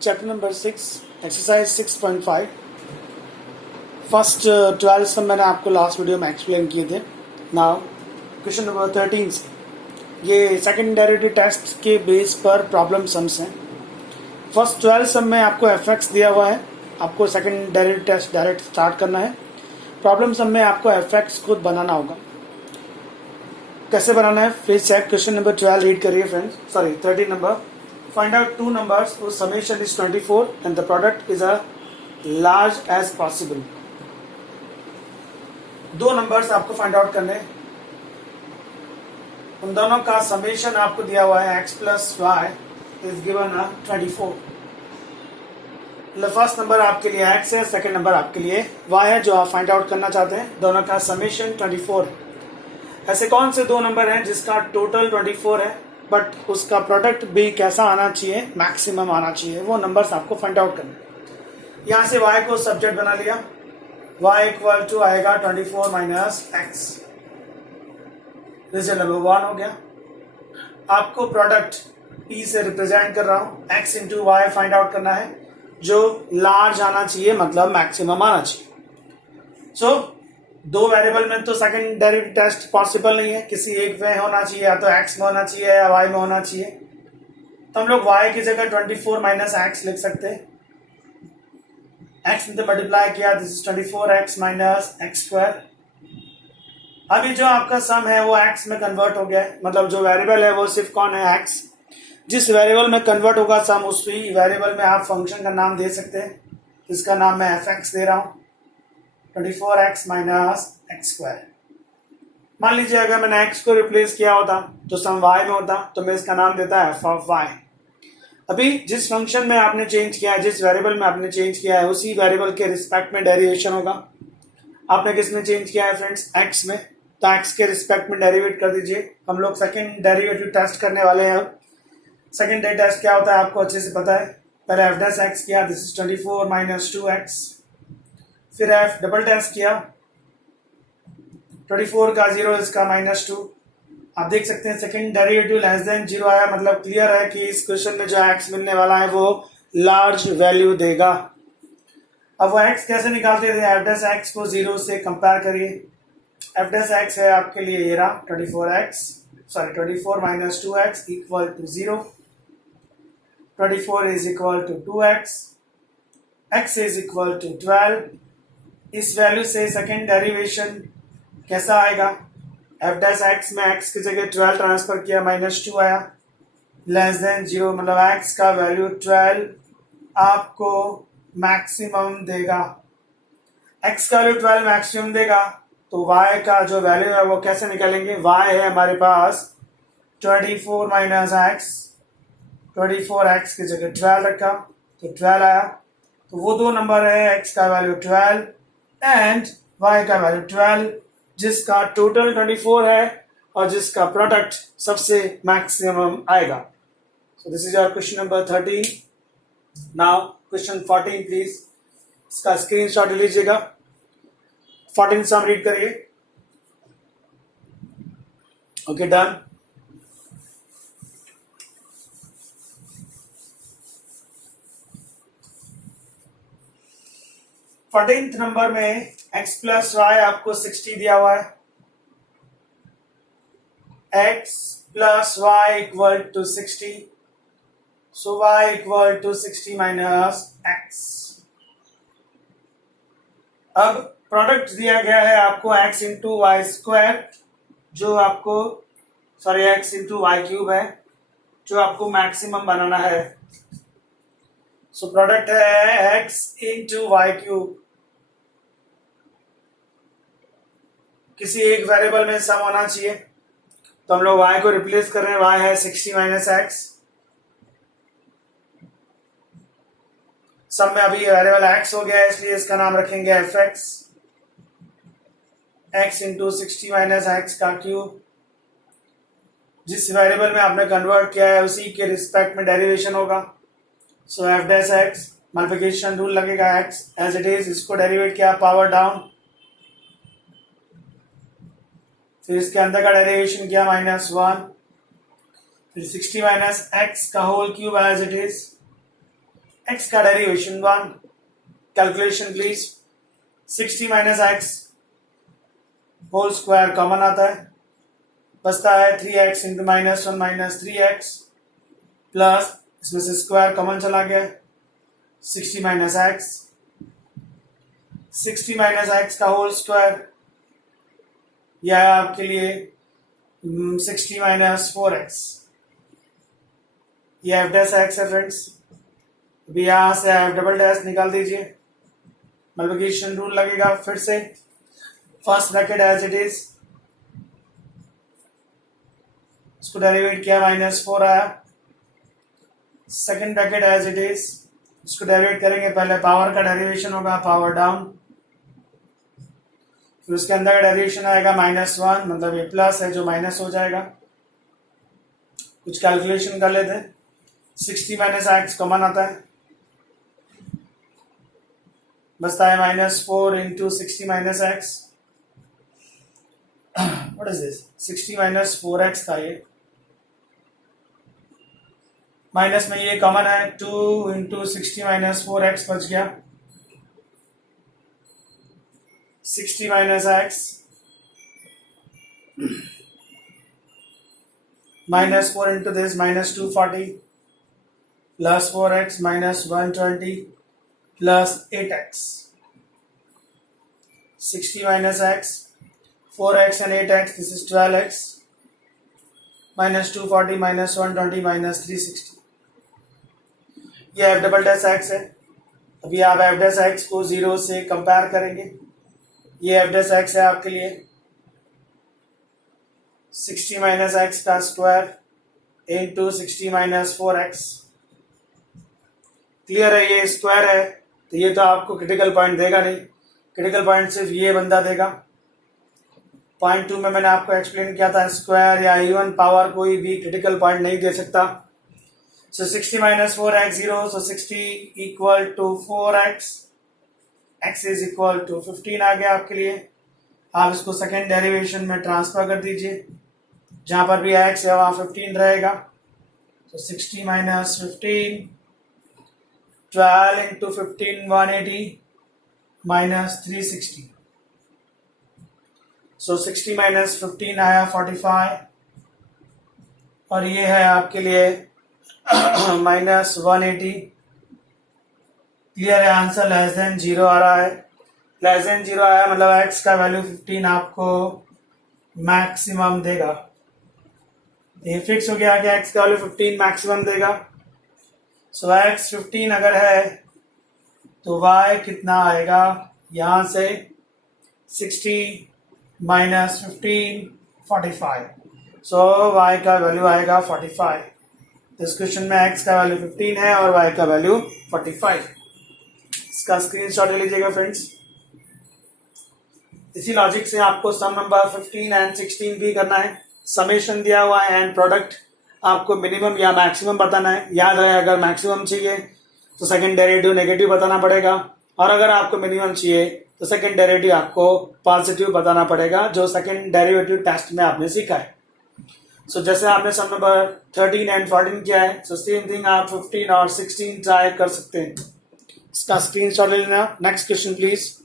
Chapter number 6, exercise 6.5. First 12 सब मैंने आपको लास्ट वीडियो में एक्सप्लेन किए थे. नाउ क्वेश्चन नंबर 13 से ये सेकेंड डेरिवेटिव टेस्ट के बेस पर प्रॉब्लम सम्स हैं. फर्स्ट 12 सब में आपको एफ दिया हुआ है. आपको second derivative test direct start करना है. प्रॉब्लम सब में आपको एफ खुद बनाना होगा. कैसे बनाना है please check. Question number 12 read करिए friends. Sorry 13 number. Find out two numbers whose summation is 24 and the product is as large as possible. दो नंबर्स आपको फाइंड आउट करने. उन दोनों का समेशन आपको दिया हुआ है x plus Y is given 24. First number आपके लिए x है, सेकेंड नंबर आपके लिए y है जो आप फाइंड आउट करना चाहते हैं. दोनों का समेशन 24. ऐसे कौन से दो नंबर हैं जिसका टोटल 24 है बट उसका प्रोडक्ट भी कैसा आना चाहिए, मैक्सिमम आना चाहिए. वो नंबर्स आपको फाइंड आउट करने. यहां से y को सब्जेक्ट बना लिया. y इक्वल टू आएगा 24 माइनस एक्स. रिजल्ट नंबर 1 हो गया. आपको प्रोडक्ट p से रिप्रेजेंट कर रहा हूं. x into Y find out करना है जो लार्ज आना चाहिए, मतलब मैक्सिमम आना चाहिए. सो दो वेरिएबल में तो सेकंड डेरिवेटिव टेस्ट पॉसिबल नहीं है. किसी एक में होना चाहिए, या तो x में होना चाहिए या y में होना चाहिए. तो हम लोग y की जगह 24 माइनस एक्स लिख सकते हैं. x में तो मल्टीप्लाई किया, this is 24x minus x square. अभी जो आपका सम है वो x में कन्वर्ट हो गया है. मतलब जो वेरिएबल है वो सिर्फ कौन है, x. जिस वेरिएबल में कन्वर्ट होगा सम, उसी वेरिएबल में आप फंक्शन का नाम दे सकते हैं. इसका नाम मैं f(x) दे रहा हूं. 24x minus x square. मान लीजिए अगर मैंने x को रिप्लेस किया होता तो सम y में होता, तो मैं इसका नाम देता है f(y). अभी जिस फंक्शन में आपने चेंज किया है, जिस वेरिएबल में आपने चेंज किया है, उसी वेरिएबल के रिस्पेक्ट में डेरिवेशन होगा. आपने किस में चेंज किया है फ्रेंड्स, x में, तो x के रिस्पेक्ट में डेरिवेट कर दीजिए. हम लोग सेकेंड डेरिवेटिव टेस्ट करने वाले हैं. अब सेकेंड डेरिवेटिव टेस्ट क्या होता है आपको अच्छे से पता है. पहले f' किया, दिस इज 24 माइनस 2x. फिर f डबल टेस्ट किया, 24 का 0, इसका -2. आप देख सकते हैं सेकंड डेरिवेटिव लेस देन 0 आया. मतलब क्लियर है कि इस क्वेश्चन में जो x मिलने वाला है वो लार्ज वैल्यू देगा. अब वो x कैसे निकालते थे, f' को 0 से कंपेयर करिए. f' है आपके लिए ये रहा 24 minus 2x equal to 0. 24 is equal to 2x. x is equal to 12. इस वैल्यू से सेकेंड डेरिवेशन कैसा आएगा, f' में x की जगह 12 ट्रांसफर किया, -2 आया. लेस देन 0 मतलब x का वैल्यू 12 आपको मैक्सिमम देगा. x का वैल्यू 12 मैक्सिमम देगा तो y का जो वैल्यू है वो कैसे निकालेंगे. y है हमारे पास 24 माइनस एक्स. 24x की जगह 12 रखा तो 12 आया. तो वो दो नंबर है, x का वैल्यू 12 एंड y का वैल्यू 12, जिसका टोटल 24 है और जिसका प्रोडक्ट सबसे मैक्सिमम आएगा. So this is our question number 13. Now question 14 please. इसका स्क्रीनशॉट लीजिएगा. 14 सम रीड करिए. Okay done. फोर्टीन्थ नंबर में x प्लस वाई आपको 60 दिया हुआ है. x plus Y equal to 60. So y equal to 60 minus X. अब प्रोडक्ट दिया गया है आपको x इंटू वाई स्क्वायर, जो आपको x इंटू वाई क्यूब है, जो आपको मैक्सिमम बनाना है. सो प्रोडक्ट है x इंटू वाई क्यूब. किसी एक वेरिएबल में सम होना चाहिए, तो हम लोग y को रिप्लेस कर रहे हैं. y है 60 माइनस एक्स. सम में अभी वेरिएबल x हो गया है, इसलिए इसका नाम रखेंगे f(x). x into 60 minus X का क्यूब. जिस वेरिएबल में आपने कन्वर्ट किया है उसी के रिस्पेक्ट में डेरिवेशन होगा. सो f' मल्टीप्लिकेशन रूल लगेगा. x एज इट इज, इसको डेरिवेट किया, पावर डाउन. फिर इसके अंदर का डेरिवेशन किया -1. फिर 60 माइनस एक्स का whole cube as it is. x का derivation 1, calculation please. 60 minus X whole square common आता है, बचता है 3x into -1 minus 3x plus इसमें से स्क्वायर कॉमन चला गया, 60 माइनस एक्स, 60 माइनस एक्स का होल स्क्वायर, यह है आपके लिए 60 माइनस 4x, ये एफ डैश एक्स है फ्रेंड्स। अभी यहां से एफ डबल डैश निकाल दीजिए, मल्टीप्लिकेशन रूल लगेगा फिर से। First bracket as it is, इसको डेरिवेट किया -4 आया। Second bracket as it is, इसको डेरिवेट करेंगे, पहले पावर का डेरिवेशन होगा, पावर डाउन, फिर उसके अंदर का डेरिवेशन आएगा -1, मतलब ये प्लस है जो माइनस हो जाएगा। कुछ कैलकुलेशन कर लेते हैं। 60 माइनस एक्स कॉमन आता है, बचता है -4 into 60 minus x. What is this? 60 minus 4x था ये, माइनस में ये कॉमन है, 2 इंटू 60 माइनस 4x बच गया। 60 minus x -4 into this -240 plus 4x minus 120 plus 8x। 60 minus x, 4x and 8x, this is 12x minus 240 minus 120 minus 360। ये F double dash x है। अभी आप एफ डैश एक्स को 0 से compare करेंगे, ये एफ डैश एक्स है आपके लिए 60 माइनस एक्स का square into 60 minus 4x। Clear है? ये स्क्वायर है तो ये तो आपको क्रिटिकल पॉइंट देगा नहीं, क्रिटिकल पॉइंट सिर्फ ये बंदा देगा। पॉइंट 2 में मैंने आपको एक्सप्लेन किया था, स्क्वायर या इवन पावर कोई भी क्रिटिकल पॉइंट नहीं दे सकता। So 60 minus 4x 0, so 60 equal to 4x, x is equal to 15 आ गया आपके लिए। आप इसको सेकेंड डेरिवेशन में ट्रांसफर कर दीजिए, जहां पर भी x है वहां 15 रहेगा। तो 60 माइनस 15, 12 इंटू 15 180 माइनस 360। सो 60 माइनस 15 आया 45, और ये है आपके लिए माइनस 180। क्लियर है? आंसर लेस देन 0 आ रहा है। लेस देन 0 आया मतलब x का वैल्यू 15 आपको मैक्सिमम देगा। ये फिक्स हो गया कि x का वैल्यू 15 मैक्सिमम देगा। सो x 15 अगर है तो y कितना आएगा? यहां से 60 माइनस 15 45, सो y का वैल्यू आएगा 45। इस क्वेश्चन में x का वैल्यू 15 है और y का वैल्यू 45। इसका स्क्रीनशॉट ले लीजिएगा फ्रेंड्स। इसी लॉजिक से आपको सम नंबर 15 एंड 16 भी करना है। समेशन दिया हुआ है एंड प्रोडक्ट आपको मिनिमम या मैक्सिमम बताना है। याद रहे, अगर मैक्सिमम चाहिए तो सेकंड डेरिवेटिव नेगेटिव बताना पड़ेगा, और अगर आपको मिनिमम चाहिए तो सेकंड डेरिवेटिव आपको पॉजिटिव बताना पड़ेगा, जो सेकंड डेरिवेटिव टेस्ट में आपने सीखा है। सो जैसे आपने सम नंबर 13 एंड 14 किया है, सो सेम थिंग आप 15 और 16 ट्राई कर सकते हैं। इसका स्क्रीनशॉट ले लेना। Next question please.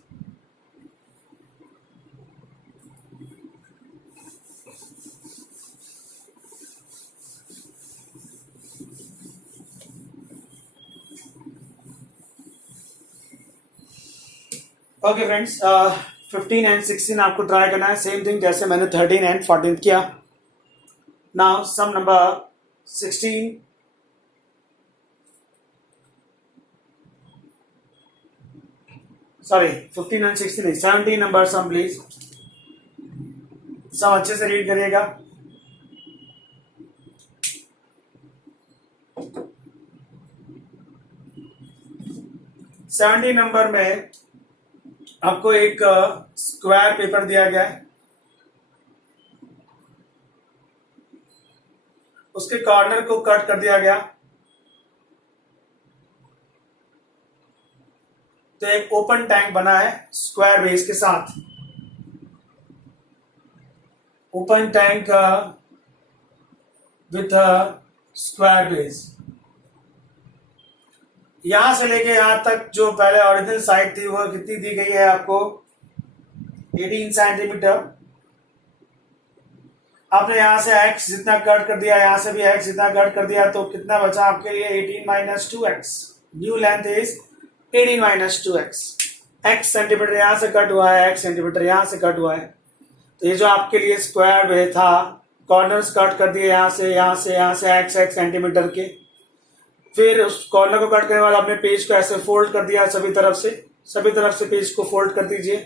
Okay friends, 15 and 16 आपको ट्राई करना है, सेम थिंग जैसे मैंने 13 एंड 14 किया। Now sum number 16, sorry 15 and 16 नहीं, 17 नंबर सम प्लीज। सब अच्छे से रीड करिएगा। सेवेंटी नंबर में आपको एक स्क्वायर पेपर दिया गया है, उसके कॉर्नर को कट कर दिया गया, तो एक ओपन टैंक बना है स्क्वायर बेस के साथ। Open tank with square base. यहां से लेके यहां तक जो पहले ओरिजिनल साइड थी वो कितनी दी गई है आपको 18 सेंटीमीटर। आपने यहां से x जितना कट कर दिया, यहां से भी x जितना कट कर दिया, तो कितना बचा आपके लिए 18 minus 2x। New length is 18 minus 2x। x centimetre यहां से कट हुआ है, x सेंटीमीटर यहां से कट हुआ है, तो ये जो आपके लिए स्क्वायर वे था, कॉर्नर्स कट कर दिए यहां से यहां से यहां से x सेंटीमीटर के। फिर उस कॉर्नर को कट करने वाला आपने पेज को ऐसे फोल्ड कर दिया सभी तरफ से पेज को फोल्ड कर दीजिए,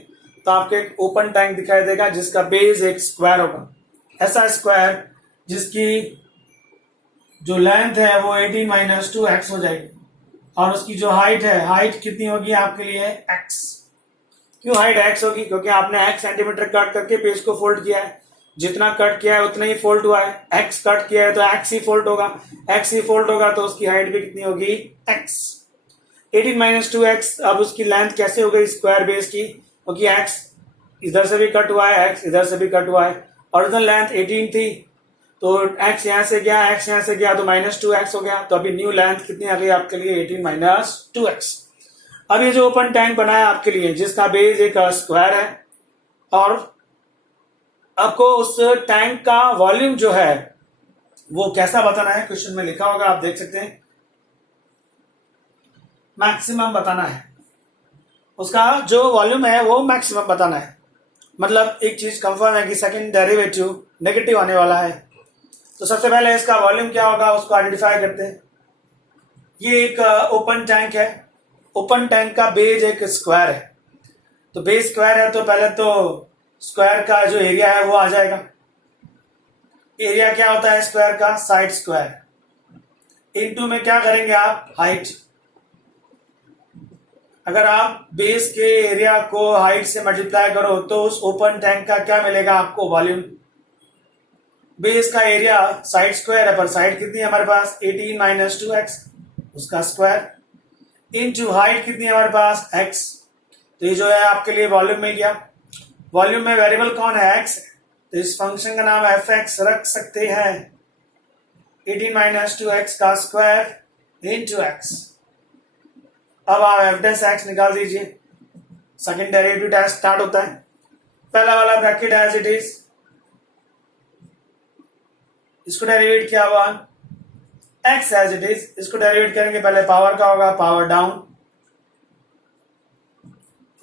तो आपको एक ओपन टैंक दिखाई देगा जिसका बेस एक स्क्वायर होगा। ऐसा स्क्वायर जिसकी जो लेंथ है वो 18 माइनस 2x हो जाएगी, और उसकी जो हाइट है, हाइट कितनी होगी आपके लिए x। क्यों हाइट x होगी? क्योंकि आपने x सेंटीमीटर कट करके पेज को फोल्ड किया है, जितना कट किया है उतना ही फोल्ड हुआ है। x कट किया है तो x ही फोल्ड होगा, x ही फोल्ड होगा तो उसकी हाइट भी कितनी होगी x। 18 minus 2x। अब उसकी लेंथ कैसे हो गई स्क्वायर बेस की? क्योंकि x इधर से भी कट हुआ है, x इधर से भी कट हुआ है। ओरिजिनल लेंथ 18 थी, तो x यहां से गया, x यहां से गया, तो माइनस 2x हो गया। तो अभी न्यू लेंथ कितनी आ गई आपके लिए 18 माइनस 2x। अब ये जो ओपन टैंक बनाया आपके लिए जिसका बेस एक स्क्वायर है, और आपको उस टैंक का वॉल्यूम जो है वो कैसा बताना है, क्वेश्चन में लिखा होगा, आप देख सकते हैं। मैक्सिमम बताना है, उसका जो वॉल्यूम है वो मैक्सिमम बताना है। मतलब एक चीज कंफर्म है कि सेकंड डेरिवेटिव नेगेटिव आने वाला है, तो सबसे पहले इसका वॉल्यूम क्या होगा उसको आइडेंटिफाई करते हैं। ये एक ओपन टैंक है, ओपन टैंक का बेस एक स्क्वायर है, तो बेस स्क्वायर है तो पहले तो स्क्वायर का जो एरिया है वो आ जाएगा। एरिया क्या होता है स्क्वायर का? Side square. इनटू में क्या करेंगे आप? हाइट। अगर आप बेस के एरिया को हाइट से मल्टीप्लाई करो तो उस ओपन टैंक का क्या मिलेगा आपको? वॉल्यूम। बेस का एरिया साइड स्क्वायर है, पर साइड कितनी है हमारे पास 18 माइनस 2x, उसका स्क्वायर इनटू हाइट कितनी है हमारे पास x। तो ये जो है आपके लिए वॉल्यूम में गया। वॉल्यूम में वेरिएबल कौन है? x, तो इस फंक्शन का नाम fx रख सकते हैं 18 माइनस 2x का स्क्वायर इनटू x। अब आप एफ डैश एक्स निकाल दीजिए। सेकंड डेरिवेटिव टेस्ट स्टार्ट होता है। पहला वाला ब्रैकेट एज इट इज, इसको डेरिवेट किया हुआ x एज इट इज, इसको डेरिवेट करेंगे पहले पावर का होगा पावर डाउन,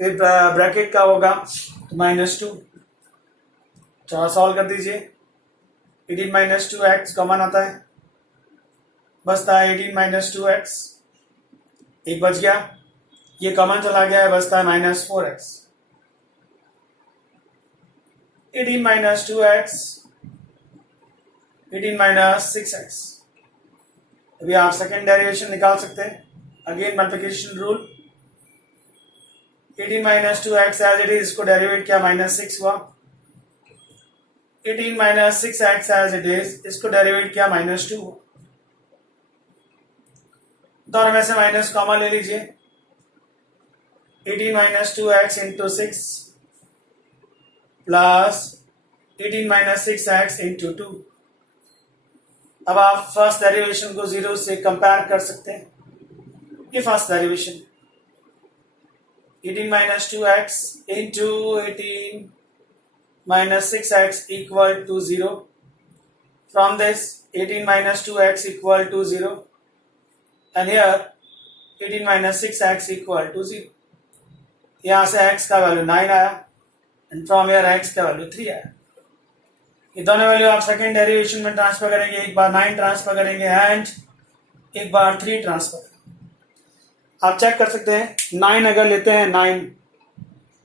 फिर ब्रैकेट का होगा तो -2। चलो सॉल्व कर दीजिए। 18 माइनस 2x कॉमन आता है, बचता है 18 माइनस 2x, एक बच गया, ये कॉमन चला गया है, बचता है -4x। 18 minus 2x, 18 minus 6x। अभी आप सेकेंड डेरिवेशन निकाल सकते हैं, again multiplication rule. 18 minus 2x as it is, इसको डेरिवेट किया -6 हुआ। 18 minus 6x as it is, इसको डेरिवेट किया -2 हुआ। दोनों में से माइनस कॉमन ले लीजिए। 18 minus 2x into 6 plus 18 minus 6x into 2। अब आप फर्स्ट डेरिवेशन को 0 से कंपेयर कर सकते हैं। ये first derivation 18 minus 2x into 18 minus 6x equal to 0. From this 18 minus 2x equal to 0, and here 18 minus 6x equal to 0. यहाँ से x का वैल्यू 9 आया, and from here x का वैल्यू 3 आया। ये दोनों वैल्यू आप सेकेंड डेरिवेशन में ट्रांसफर करेंगे, एक बार 9 ट्रांसफर करेंगे एंड एक बार 3 ट्रांसफर। आप चेक कर सकते हैं, 9 अगर लेते हैं 9,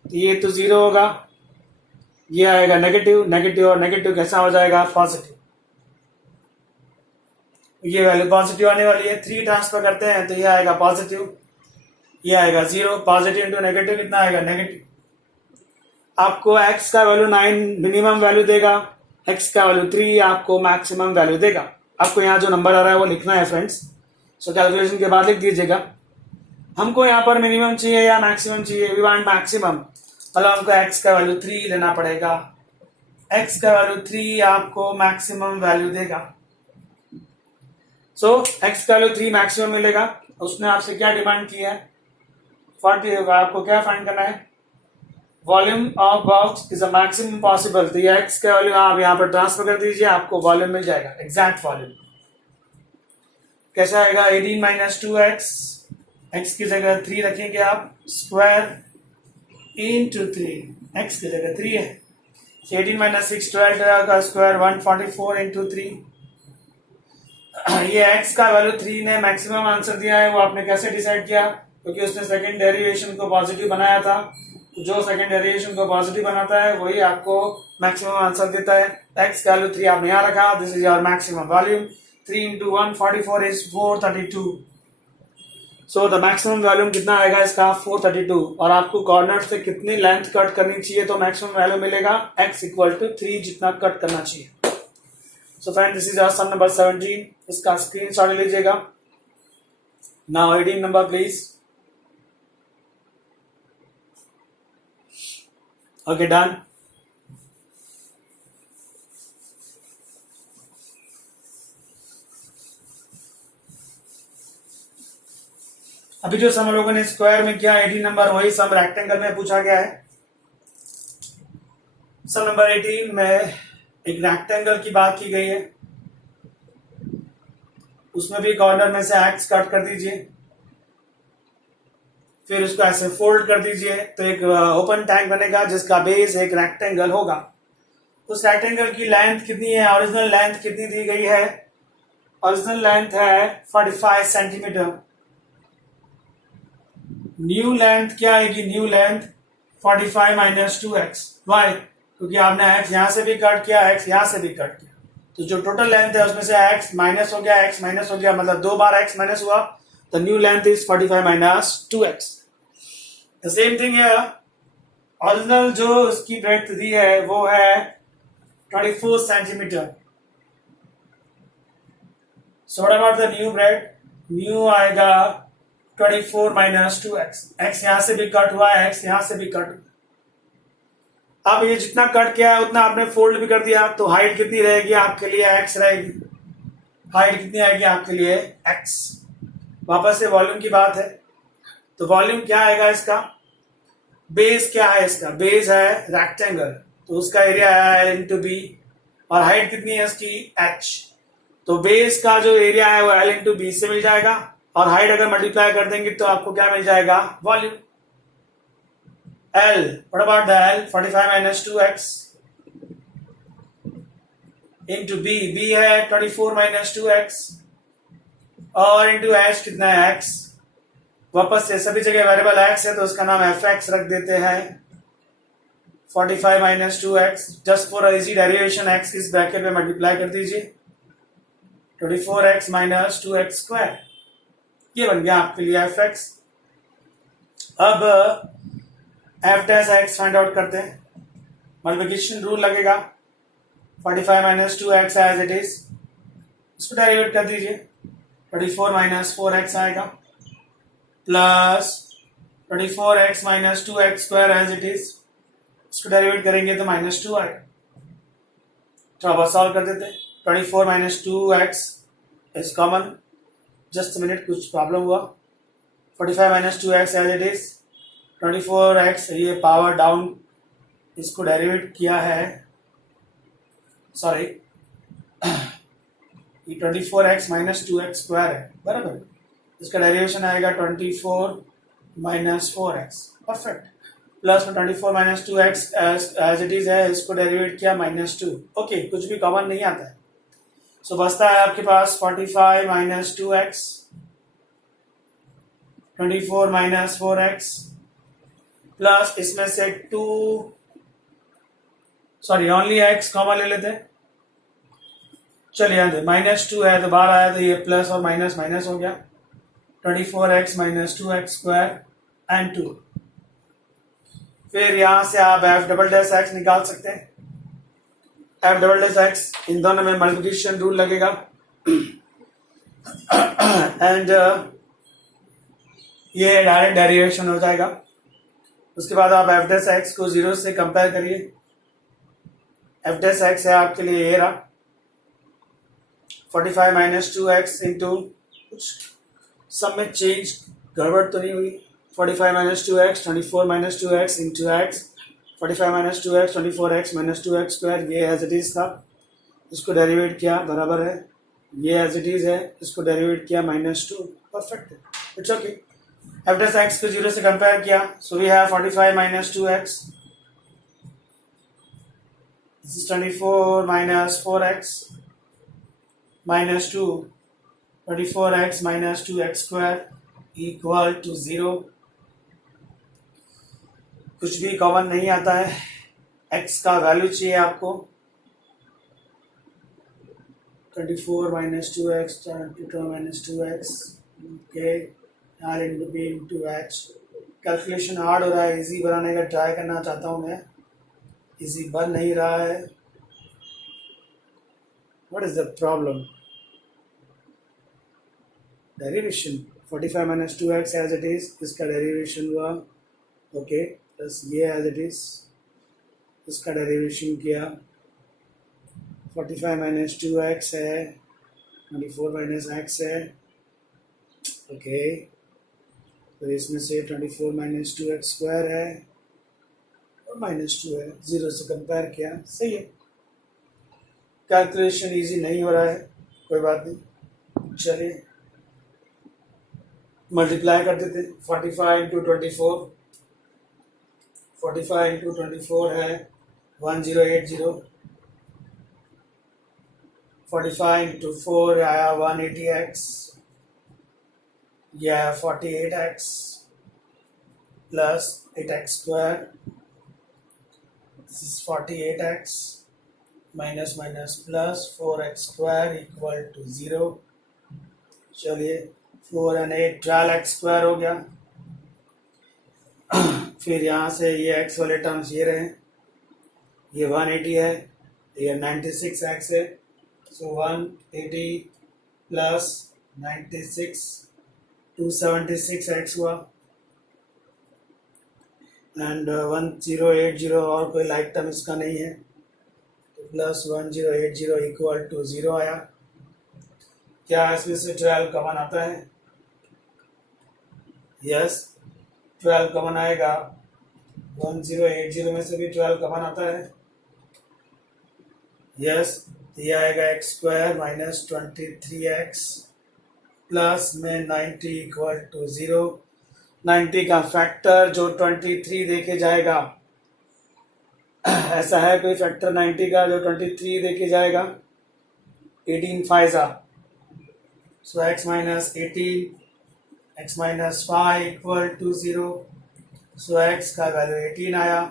तो ये तो 0 होगा, ये आएगा नेगेटिव, नेगेटिव और नेगेटिव कैसा हो जाएगा? पॉजिटिव। ये वैल्यू पॉजिटिव आने वाली है। 3 ट्रांसफर करते हैं तो ये आएगा पॉजिटिव, ये आएगा 0। पॉजिटिव इंटू नेगेटिव कितना आएगा? नेगेटिव। आपको x का वैल्यू 9 मिनिमम वैल्यू देगा, x का वैल्यू 3 आपको मैक्सिमम वैल्यू देगा। आपको यहाँ जो नंबर आ रहा है वो लिखना है फ्रेंड्स, सो कैलकुलेशन के बाद लिख दीजिएगा। हमको यहाँ पर मिनिमम चाहिए या मैक्सिमम चाहिए? वी वांट मैक्सिमम, मतलब हमको x का वैल्यू 3 लेना पड़ेगा। x का वैल्यू 3 आपको मैक्सिमम वैल्यू देगा। सो x का वैल्यू 3 मैक्सिमम मिलेगा, उसने आपसे क्या डिमांड की है, 40, आपको क्या फाइंड करना है, volume of box is a maximum possible. तो ये एक्स का वैल्यू आप यहाँ पर ट्रांसफर कर दीजिए, आपको वॉल्यूम मिल जाएगा, एग्जैक्ट वॉल्यूम। कैसा आएगा, 18 माइनस 2x, एक्स की जगह 3 रखेंगे आप, स्क्वायर इंटू 3, एक्स की जगह 3 है, 18 माइनस 6 12 का स्क्वायर 144 इंटू 3। ये x का वैल्यू 3 ने मैक्सिमम आंसर दिया है, वो आपने कैसे डिसाइड किया, क्योंकि उसने सेकंड डेरिवेशन को पॉजिटिव बनाया था। तो जो सेकंड डेरिवेशन को पॉजिटिव बनाता है वही आपको मैक्सिमम आंसर देता है। x का वैल्यू 3 आपने यहाँ रखा, this is your maximum volume. 3 into 144 is 432। So the maximum volume कितना आएगा इसका, 432। और आपको कॉर्नर से कितनी लेंथ कट करनी चाहिए तो मैक्सिमम वैल्यू मिलेगा, x इक्वल टू 3 जितना कट करना चाहिए। So friend, this is our sum number 17, इसका स्क्रीनशॉट लीजिएगा। Now 18 number please. Okay, done. अभी जो सम लोगों ने स्क्वायर में किया 18 नंबर, वही सम रेक्टेंगल में पूछा गया है। सम नंबर 18 में एक रेक्टेंगल की बात की गई है, उसमें भी कॉर्नर में से एक्स कट कर दीजिए, फिर उसको ऐसे फोल्ड कर दीजिए तो एक ओपन टैंक बनेगा जिसका बेस एक रेक्टेंगल होगा। उस रेक्टेंगल की लेंथ कितनी है, ओरिजिनल लेंथ कितनी दी गई है, ओरिजिनल लेंथ है 45 सेंटीमीटर। न्यू लेंथ क्या आएगी, new length 45 minus 2x। Y, क्योंकि आपने x यहां से भी कट किया, x यहां से भी कट किया, तो जो टोटल लेंथ है उसमें से x माइनस हो गया, x माइनस हो गया, मतलब 2 बार x माइनस हुआ, तो new length is 45 minus 2x। The same thing है, ओरिजिनल जो उसकी ब्रेड्थ दी है वो है 24 centimetre. So what about the new bread, new आएगा 24 माइनस 2x। x यहां से भी कट हुआ है, x यहां से भी कट हुआ। अब ये जितना कट किया है उतना आपने फोल्ड भी कर दिया, तो हाइट कितनी रहेगी आपके लिए, x रहेगी। हाइट कितनी आएगी आपके लिए, x। वापस से वॉल्यूम की बात है, तो वॉल्यूम क्या आएगा इसका, बेस क्या है इसका, बेस है रेक्टेंगल, तो उसका एरिया है इंटू बी, और हाइट कितनी है इसकी, h। तो बेस का जो एरिया है वो l इंटू बी से मिल जाएगा, और हाइट अगर मल्टीप्लाई कर देंगे तो आपको क्या मिल जाएगा, volume. L, what about the L, 45 minus 2x into B, B है 24 minus 2x, और into H कितना है, x। वापस से सभी जगह वेरिएबल x है तो उसका नाम fx रख देते हैं। 45 minus 2x, just for easy derivation x इस ब्रैकेट में मल्टीप्लाई कर दीजिए, 24x minus 2x स्क्वायर, ये बन गया आपके लिए fx। अब f dash x find out करते हैं, मल्टीप्लिकेशन रूल लगेगा, 45 minus 2x as it is, इसको डेरिवेट कर दीजिए, 24 माइनस 4x आएगा, plus 24x minus 2x square as it is, इसको डेरिवेट करेंगे तो -2 आएगा। थोड़ा बहुत सॉल्व कर देते हैं, 24 minus 2x is common, just minute कुछ प्रॉब्लम हुआ, 45 minus 2x as it is, 24x ये पावर डाउन, इसको डेरिवेट किया है, सॉरी ये 24x माइनस 2x स्क्वायर है, बराबर, इसका डेरिवेशन आएगा 24 माइनस 4x, परफेक्ट, प्लस में 24 minus 2x as it is है, इसको डेरिवेट किया -2, ओके, कुछ भी कॉमन नहीं आता है। सो बचता है आपके पास 45 minus 2x, 24 minus 4x, plus इसमें से 2, सॉरी ओनली x कॉमन ले लेते हैं, चलिए यहाँ दे -2 है तो बाहर आया तो ये प्लस और माइनस माइनस हो गया, 24x minus 2x square and 2। फिर यहां से आप f डबल डैश x निकाल सकते हैं, f डबल डैश x, इन दोनों में मल्टीप्लिकेशन रूल लगेगा एंड ये डायरेक्ट डेरिवेशन हो जाएगा। उसके बाद आप f डैश x को 0 से कंपेयर करिए, f डैश x है आपके लिए ये रहा, 45 माइनस 2x इंटू कुछ सब में चेंज गड़बड़ तो नहीं हुई? 45 minus 2x 24 minus 2x into x, 45 minus 2x 24x minus 2x square, ये एज इट इज़ था, इसको डेरिवेट किया बराबर है, ये एज इट इज़ है, इसको डेरिवेट किया -2, परफेक्ट है, it's okay. F dash x को 0 से कंपेयर किया, so we have 45 minus 2x, this is 24 minus 4x minus 2, 24x minus 2x square equal to 0। कुछ भी कॉमन नहीं आता है, x का वैल्यू चाहिए आपको, 24 माइनस 2x 22 माइनस 2x के r into b into h. Calculation hard हो रहा है, इजी बनाने का ट्राई करना चाहता हूँ मैं, इजी बन नहीं रहा है। What is the problem? Derivation 45 minus 2x as it is, इसका डेरिवेशन हुआ ओके, प्लस ये एज इट इज, इसका डेरिवेशन किया, 45 माइनस 2x है, 24 माइनस x है ओके, तो इसमें से 24 माइनस 2x स्क्वायर है और -2 है, 0 से कंपेयर किया, सही है। कैलकुलेशन इजी नहीं हो रहा है, कोई बात नहीं, चलिए मल्टीप्लाई कर देते। 45 इंटू 24, 45 इंटू 24 है 1080, 45 इंटू 4 आया 180x, यह है 48x plus 8x square, this is 48x minus minus plus 4x square equal to 0। चलिए 4 and 8 12x स्क्वायर हो गया। फिर यहाँ से ये x वाले टर्म्स ये रहे, ये 180 है, ये 96x है, सो 180 प्लस 96 276x हुआ, एंड 1080 और कोई लाइक टर्म इसका नहीं है, तो प्लस 1080 इक्वल टू 0 आया। क्या इसमें से 12 कॉमन आता है? यस, 12 कॉमन आएगा, 1080 में से भी 12 कॉमन आता है, यस, ये आएगा x square minus 23x plus में 90 इक्वल टू 0। 90 का फैक्टर जो 23 देके जाएगा, ऐसा है कोई फैक्टर 90 का जो 23 देके जाएगा? 18 फाइजा, so x minus 18 x minus 5 equal to 0, so x का वैल्यू 18 आया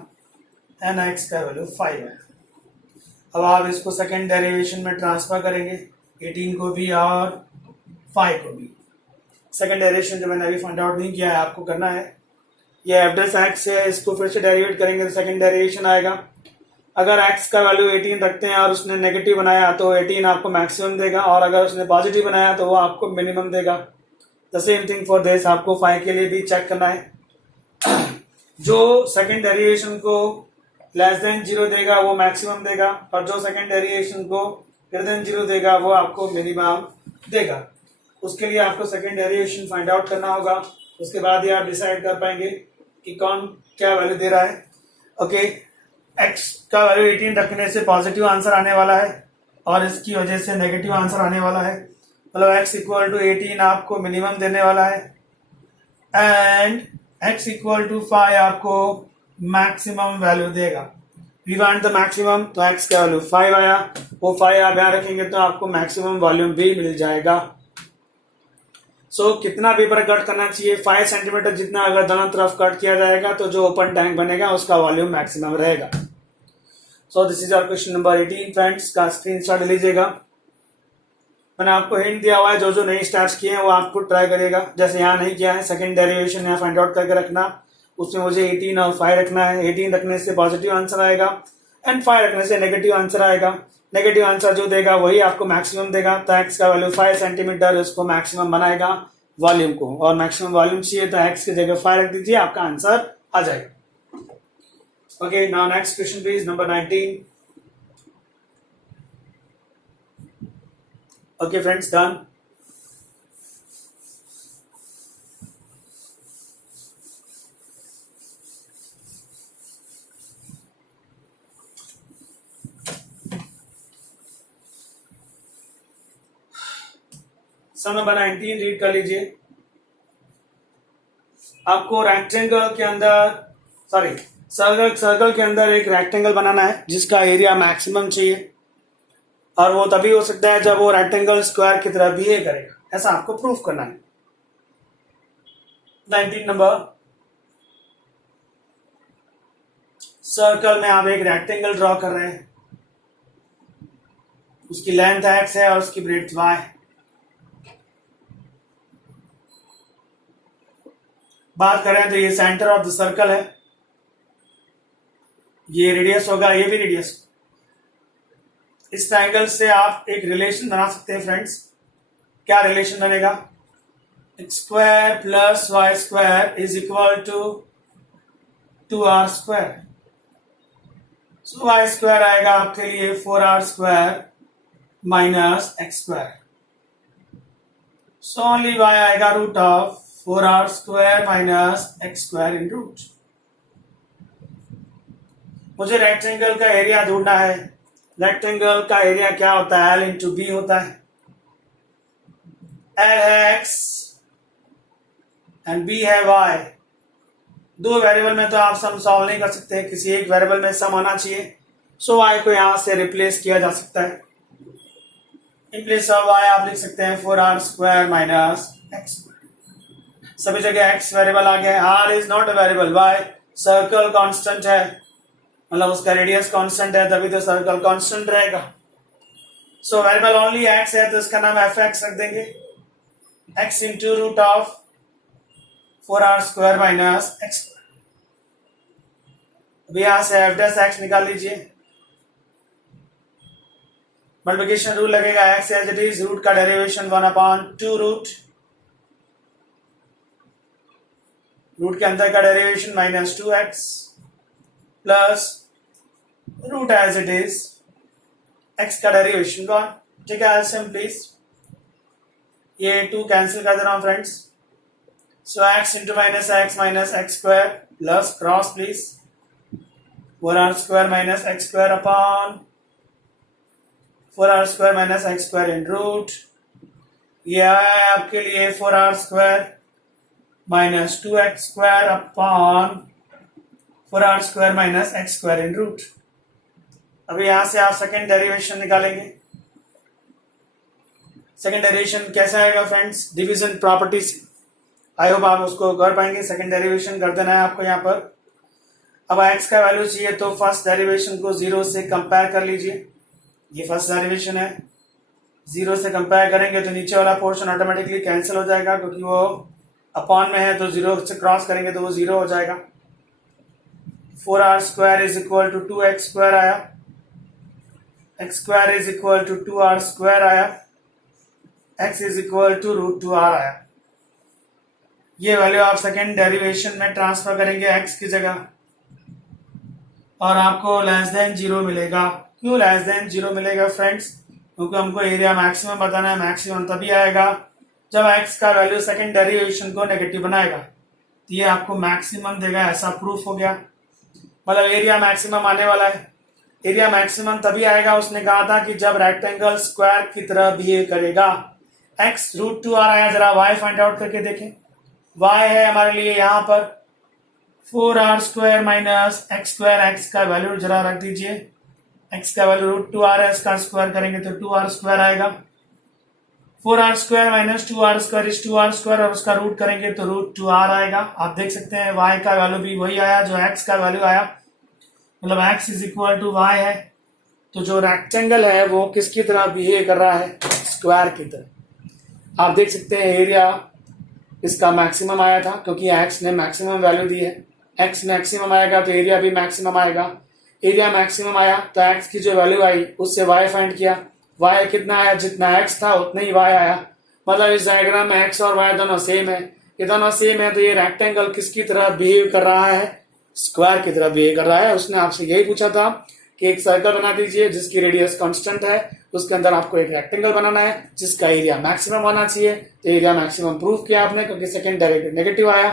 एंड x का वैल्यू 5 आया। अब आप इसको सेकेंड डेरिवेशन में ट्रांसफर करेंगे, 18 को भी और 5 को भी। सेकेंड डेरिवेशन जो मैंने अभी फाइंड आउट नहीं किया है, आपको करना है, ये एफ डेस एक्स है, इसको फिर से डेरिवेट करेंगे तो सेकेंड डेरिवेशन आएगा। अगर x का वैल्यू 18 रखते हैं और उसने नेगेटिव बनाया तो 18 आपको मैक्सिमम देगा, और अगर उसने पॉजिटिव बनाया तो वो आपको मिनिमम देगा। The same thing for this, आपको 5 के लिए भी चेक करना है। जो सेकेंड डेरिवेशन को लेस देन 0 देगा वो मैक्सिमम देगा, और जो सेकेंड डेरिवेशन को ग्रेटर देन 0 देगा वो आपको मिनिमम देगा। उसके लिए आपको सेकेंड डेरिवेशन फाइंड आउट करना होगा, उसके बाद ही आप डिसाइड कर पाएंगे कि कौन क्या वैल्यू दे रहा है। ओके, x का वैल्यू 18 रखने से पॉजिटिव आंसर आने वाला है और इसकी वजह से नेगेटिव आंसर आने वाला है, मतलब x इक्वल टू 18 आपको मिनिमम देने वाला है एंड x इक्वल टू 5 आपको मैक्सिमम वैल्यू देगा। वी वांट द मैक्सिमम, तो x का वैल्यू 5 आया, वो 5 आप यहाँ रखेंगे तो आपको मैक्सिमम वॉल्यूम भी मिल जाएगा। कितना पेपर कट करना चाहिए? 5 सेंटीमीटर जितना अगर दोनों तरफ कट किया जाएगा तो जो ओपन टैंक बनेगा उसका वॉल्यूम मैक्सिमम रहेगा। This is our question number 18 friends, का स्क्रीनशॉट लीजिएगा। मैंने आपको हिंट दिया हुआ है, जो जो नए स्टार्ट किए हैं वो आपको ट्राई करिएगा। जैसे यहाँ नहीं किया है, सेकंड डेरिवेशन यहाँ फाइंड आउट करके रखना, उसमें मुझे 18 और 5 रखना है। 18 रखने से पॉजिटिव आंसर आएगा एंड 5 रखने से नेगेटिव आंसर आएगा। नेगेटिव आंसर जो देगा वही आपको मैक्सिमम देगा, तो x का वैल्यू 5 सेंटीमीटर उसको मैक्सिमम बनाएगा वॉल्यूम को, और मैक्सिमम वॉल्यूम चाहिए तो x की जगह 5 रख दीजिए, आपका आंसर आ जाएगा। Okay, now next question please, number 19। Okay friends, done. Sum number 19 read कर लीजिए। आपको रेक्टेंगल के अंदर सर्कल के अंदर एक रेक्टेंगल बनाना है जिसका एरिया मैक्सिमम चाहिए, और वो तभी हो सकता है जब वो रेक्टेंगल स्क्वायर की तरह बिहेव करेगा। ऐसा आपको प्रूफ करना है। 19 नंबर, सर्कल में आप एक रेक्टेंगल ड्रॉ कर रहे हैं, उसकी लेंथ x है और उसकी ब्रेड्थ y है। बात करें तो ये सेंटर ऑफ द सर्कल है, ये रेडियस होगा, ये भी रेडियस। इस ट्रायंगल से आप एक रिलेशन बना सकते हैं फ्रेंड्स। क्या रिलेशन बनेगा? x square plus y square is equal to 2r square. So y square आएगा आपके लिए 4r square minus x square. So only y आएगा root of 4r square minus x square in root. मुझे rectangle का area ढूंढना है। Rectangle का area क्या होता है? L इंटू बी होता है। L है x एंड b है y। दो वेरिएबल में तो आप सम सॉल्व नहीं कर सकते, किसी एक वेरिएबल में सम आना चाहिए। सो y को यहां से रिप्लेस किया जा सकता है। इन प्लेस ऑफ y आप लिख सकते हैं 4r स्क्वायर माइनस एक्स। सभी जगह x वेरिएबल आ गया। r is not a variable, y circle constant है, मतलब उसका रेडियस कांस्टेंट है, तभी तो सर्कल कांस्टेंट रहेगा। सो वेरिएबल ओनली x है तो इसका नाम fx रख देंगे। x into root of 4r square minus x. अभी यहां से f डैश x निकाल लीजिए। मल्टीप्लिकेशन रूल लगेगा, x as it is, root का डेरिवेशन 1/2 रूट के अंदर का derivation minus 2x plus root as it is, x का डेरिवेशन कौन। ठीक है, एलसीएम प्लीज। ये 2 कैंसिल कर दे रहा हूं friends. So x into minus x square plus cross please 4r square minus x square upon 4r square minus x square in root. ये आया है आपके लिए 4r square minus 2x square upon 4r square minus x square in root. अभी यहां से आप second derivation निकालेंगे। सेकेंड डेरिवेशन कैसा आएगा फ्रेंड्स? डिवीजन प्रॉपर्टी से। आई होप आप उसको कर पाएंगे। सेकेंड डेरिवेशन कर देना है आपको यहाँ पर। अब x का वैल्यू चाहिए तो फर्स्ट डेरिवेशन को 0 से कंपेयर कर लीजिए। ये फर्स्ट डेरिवेशन है, 0 से कंपेयर करेंगे तो नीचे वाला पोर्शन ऑटोमेटिकली कैंसिल हो जाएगा, क्योंकि वो अपॉन में है, तो 0 से क्रॉस करेंगे तो वो 0 हो जाएगा। 4r square is equal to 2x square आया, x square is equal to 2r square आया, x is equal to root 2r आया। ये वैल्यू आप सेकेंड डेरिवेशन में ट्रांसफर करेंगे x की जगह, और आपको लेस देन 0 मिलेगा। क्यों लेस देन 0 मिलेगा फ्रेंड्स? क्योंकि हमको एरिया मैक्सिमम बताना है। मैक्सिमम तभी आएगा जब x का वैल्यू सेकेंड डेरिवेशन को नेगेटिव बनाएगा, तो ये आपको मैक्सिमम देगा। ऐसा प्रूफ हो गया, मतलब एरिया मैक्सिमम आने वाला है। एरिया मैक्सिमम तभी आएगा, उसने कहा था कि जब रेक्टेंगल स्क्वायर की तरह बिहेव करेगा। x रूट 2r आया, जरा y फाइंड आउट करके देखें। y है हमारे लिए यहाँ पर 4r square minus x square. X का वैल्यू जरा रख दीजिए। x का वैल्यू रूट 2r है, इसका स्क्वायर करेंगे तो 2r स्क्वायर आएगा। 4r square minus 2r square is 2r square, और उसका रूट करेंगे तो रूट 2r आएगा। आप देख सकते हैं y का वैल्यू भी वही आया जो x का वैल्यू आया, मतलब x is equal to y है। तो जो रेक्टेंगल है वो किसकी तरह बिहेव कर रहा है? स्क्वायर की तरह। आप देख सकते हैं एरिया इसका मैक्सिमम आया था, क्योंकि x ने मैक्सिमम वैल्यू दी है। x मैक्सिमम आएगा तो एरिया भी मैक्सिमम आएगा। एरिया मैक्सिमम आया तो x की जो वैल्यू आई उससे y फाइंड किया। y कितना आया? जितना x था उतना ही y आया। मतलब इस डायग्राम में x और y दोनों सेम है। ये दोनों सेम है तो ये रेक्टेंगल किसकी तरह बिहेव कर रहा है? स्क्वायर की तरह बिहेव कर रहा है। उसने आपसे यही पूछा था कि एक सर्कल बना दीजिए जिसकी रेडियस कांस्टेंट है, उसके अंदर आपको एक रेक्टेंगल बनाना है जिसका एरिया मैक्सिमम होना चाहिए। तो एरिया मैक्सिमम प्रूव किया आपने, क्योंकि सेकेंड डेरिवेटिव नेगेटिव आया।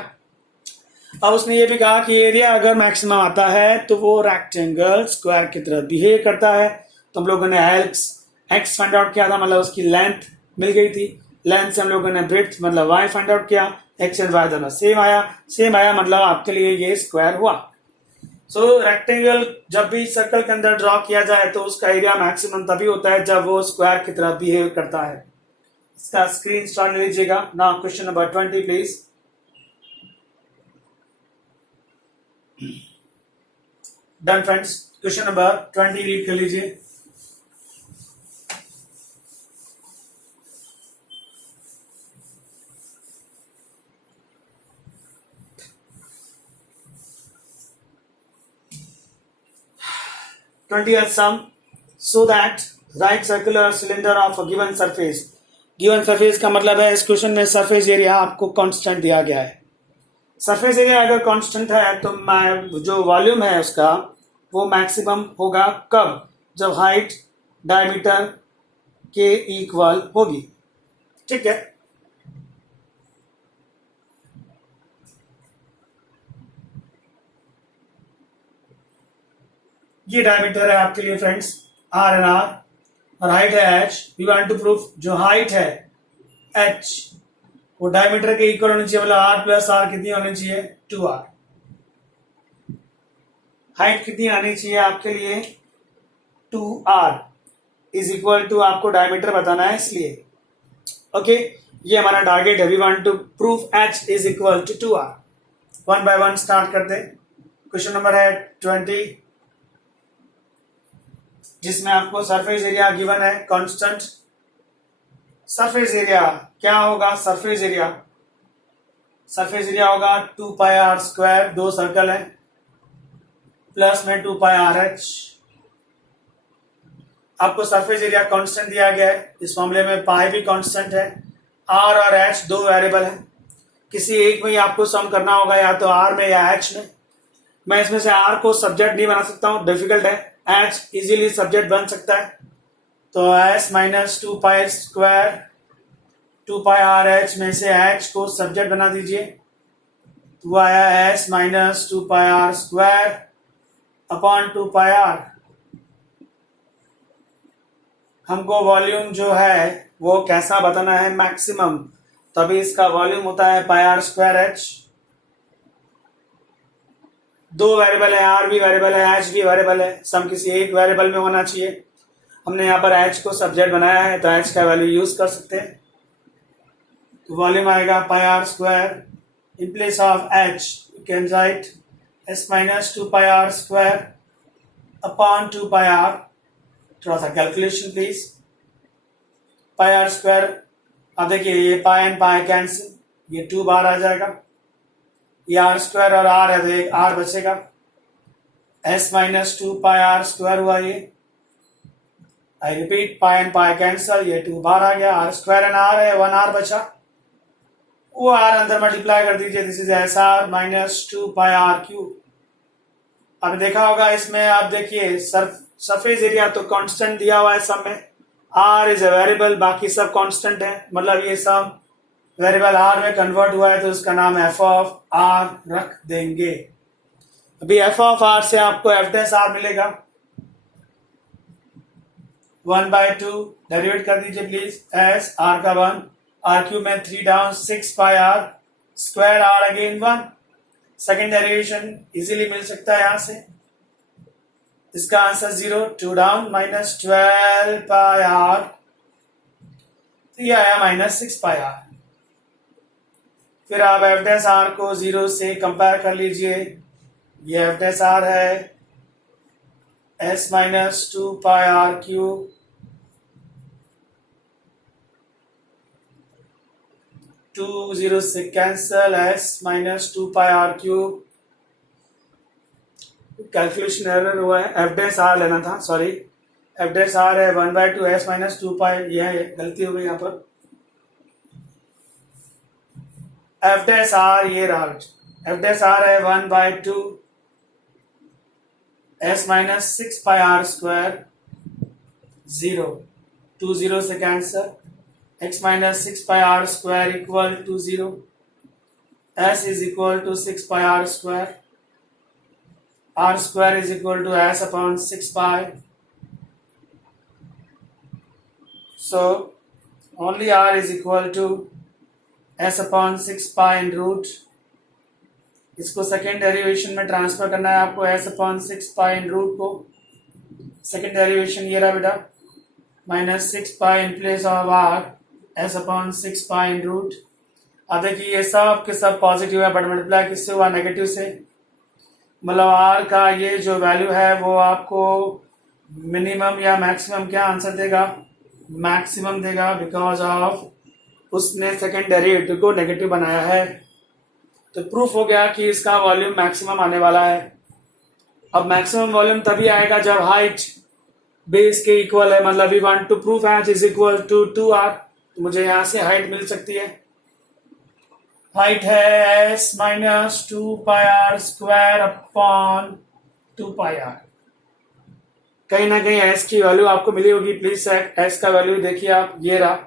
अब उसने ये भी कहा कि एरिया अगर मैक्सिमम आता है तो वो रेक्टेंगल स्क्वायर की तरह बिहेव करता है। तो हम लोगों ने एक्स फाइंड आउट किया था, मतलब उसकी लेंथ मिल गई थी। लेंथ से हम लोगों ने ब्रेड्थ मतलब y फाइंड आउट किया, x एंड y दोनों सेम आया मतलब आपके लिए ये स्क्वायर हुआ। सो रेक्टेंगल जब भी सर्कल के अंदर ड्रॉ किया जाए तो उसका एरिया मैक्सिमम तभी होता है जब वो स्क्वायर की तरह बिहेव करता है। इसका स्क्रीनशॉट ले लीजिएगा। Now question number 20 please. Done friends, question number 20 read कर लीजिए। sum so that right circular cylinder of a given surface। Given surface का मतलब है इस क्वेश्चन में सरफेस एरिया आपको कांस्टेंट दिया गया है। सरफेस एरिया अगर कांस्टेंट है तो जो वॉल्यूम है उसका वो मैक्सिमम होगा कब, जब हाइट डायमीटर के इक्वल होगी। ठीक है, ये डायमीटर है आपके लिए फ्रेंड्स आर एंड आर, और हाइट है h. We want to proof जो हाइट है एच वो डायमीटर के इक्वल होनी चाहिए, मतलब आर प्लस आर कितनी होनी चाहिए 2r। हाइट कितनी आनी चाहिए आपके लिए 2r इज इक्वल टू, आपको डायमीटर बताना है इसलिए। ओके, ये हमारा टारगेट है। We want to proof h is equal to 2r। One by one start करते हैं। क्वेश्चन नंबर है 20 जिसमें आपको सरफेस एरिया गिवन है कांस्टेंट। सरफेस एरिया क्या होगा, सरफेस एरिया होगा 2 पाई आर स्क्वायर, दो सर्कल है, प्लस में 2 पाई आर एच। आपको सरफेस एरिया कांस्टेंट दिया गया है, इस मामले में पाई भी कांस्टेंट है, आर और एच दो वेरिएबल है। किसी एक में ही आपको सम करना होगा, या तो आर में या एच में। मैं इसमें से आर को सब्जेक्ट नहीं बना सकता हूं, डिफिकल्ट है। एच इजीली सब्जेक्ट बन सकता है, तो S minus 2 pi square 2 pi r H में से एच को सब्जेक्ट बना दीजिए, तो वो आया s minus 2 pi r square upon 2 pi r. हमको वॉल्यूम जो है वो कैसा बताना है, मैक्सिमम, तभी इसका वॉल्यूम होता है पाई आर स्क्वायर एच। दो वेरिएबल है, आर भी वेरिएबल है, एच भी वेरिएबल है, सम किसी एक वेरिएबल में होना चाहिए। हमने यहाँ पर एच को सब्जेक्ट बनाया है तो एच का वैल्यू यूज कर सकते हैं। तो वॉल्यूम आएगा pi r square, in place of h you can write s minus 2 pi r square upon 2 pi r. थोड़ा सा calculation please. Pi r square, अब देखिए ये पाई एंड पाई कैंसिल, ये 2 बार आ जाएगा, ये आर स्क्वायर और आर है तो एक आर बचेगा, s minus 2 pi r square हुआ ये। I repeat, pi and pi cancel, ये 2 बार आ गया, आर स्क्वायर एंड आर है, 1 आर बचा, वो आर अंदर मल्टीप्लाई कर दीजिए, this is s r minus 2 pi r cube. अब देखा होगा इसमें, आप देखिए सरफेस एरिया तो कांस्टेंट दिया हुआ है सब में, आर इज ए वेरिएबल, बाकी सब कांस्टेंट है, मतलब ये सब वेरिएबल आर में कन्वर्ट हुआ है तो उसका नाम एफ ऑफ आर रख देंगे। अभी एफ ऑफ आर से आपको एफ डैश आर मिलेगा, 1/2 डेरिवेट कर दीजिए प्लीज, एस आर का 1, आर क्यूब में 3 down 6 pi r square r again 1। Second derivation easily मिल सकता है यहां से, इसका answer 0, 2 down minus 12 pi r, तो ये आया माइनस 6 पाई आर। फिर आप एफ डैश आर को 0 से कंपेयर कर लीजिए, ये एफ डैश आर है s minus 2 pi r cube, 2 0 से cancel, s minus 2 pi r cube. Calculation error हुआ है, एफ डैश आर लेना था, सॉरी, एफ डैश आर है 1/2 एस माइनस 2 पाई, यह गलती हो गई यहाँ पर। एफ डैश आर ये रहा, एफ डैश आर है 1/2 s minus 6 pi r square, 0 2 0 से cancel, x minus 6 pi r square equal to 0, s is equal to 6 pi r square, r square is equal to s upon 6 pi. So only r is equal to s upon 6 pi in root, इसको second derivation में transfer करना है आपको, s upon 6 pi in root को, second derivation ये रहा बेटा, minus 6 pi in place of r s upon 6 pi in root. अब देखिए ये सब के सब पॉजिटिव है, बट मल्टीप्लाई किससे हुआ, नेगेटिव से, मतलब आर का ये जो वैल्यू है वो आपको मिनिमम या मैक्सिमम क्या आंसर देगा, मैक्सिमम देगा, बिकॉज ऑफ उसने सेकेंड डेरिवेटिव को नेगेटिव बनाया है। तो प्रूफ हो गया कि इसका वॉल्यूम मैक्सिमम आने वाला है। अब मैक्सिमम वॉल्यूम तभी आएगा जब हाइट बेस के इक्वल है, मतलब we want to prove h is equal to 2r, तो मुझे यहां से हाइट मिल सकती है, हाइट है s minus 2 pi r square upon 2 pi r. कहीं ना कहीं s की वैल्यू आपको मिली होगी, प्लीज s का वैल्यू देखिए आप, ये रहा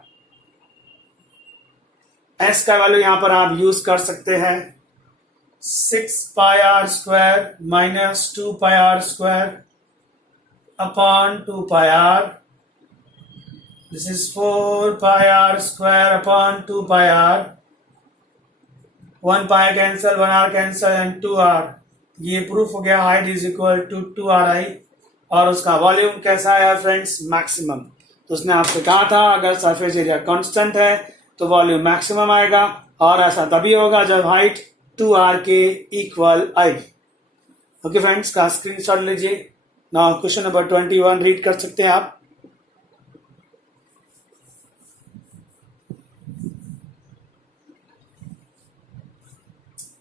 s का वैल्यू, यहां पर आप यूज कर सकते हैं 6 pi r square minus 2 pi r square upon 2 pi r, this is 4 pi r square upon 2 pi r, 1 pi cancel, 1 r cancel and 2 r. ये प्रूफ हो गया height is equal to 2 r I, और उसका volume कैसा है friends, maximum. तो उसने आपसे कहा था अगर सरफेस एरिया कांस्टेंट है तो वॉल्यूम मैक्सिमम आएगा, और ऐसा तभी होगा जब हाइट 2r के इक्वल आएगी। ओके फ्रेंड्स, का स्क्रीनशॉट लीजिए। नाउ क्वेश्चन नंबर 21 रीड कर सकते हैं आप।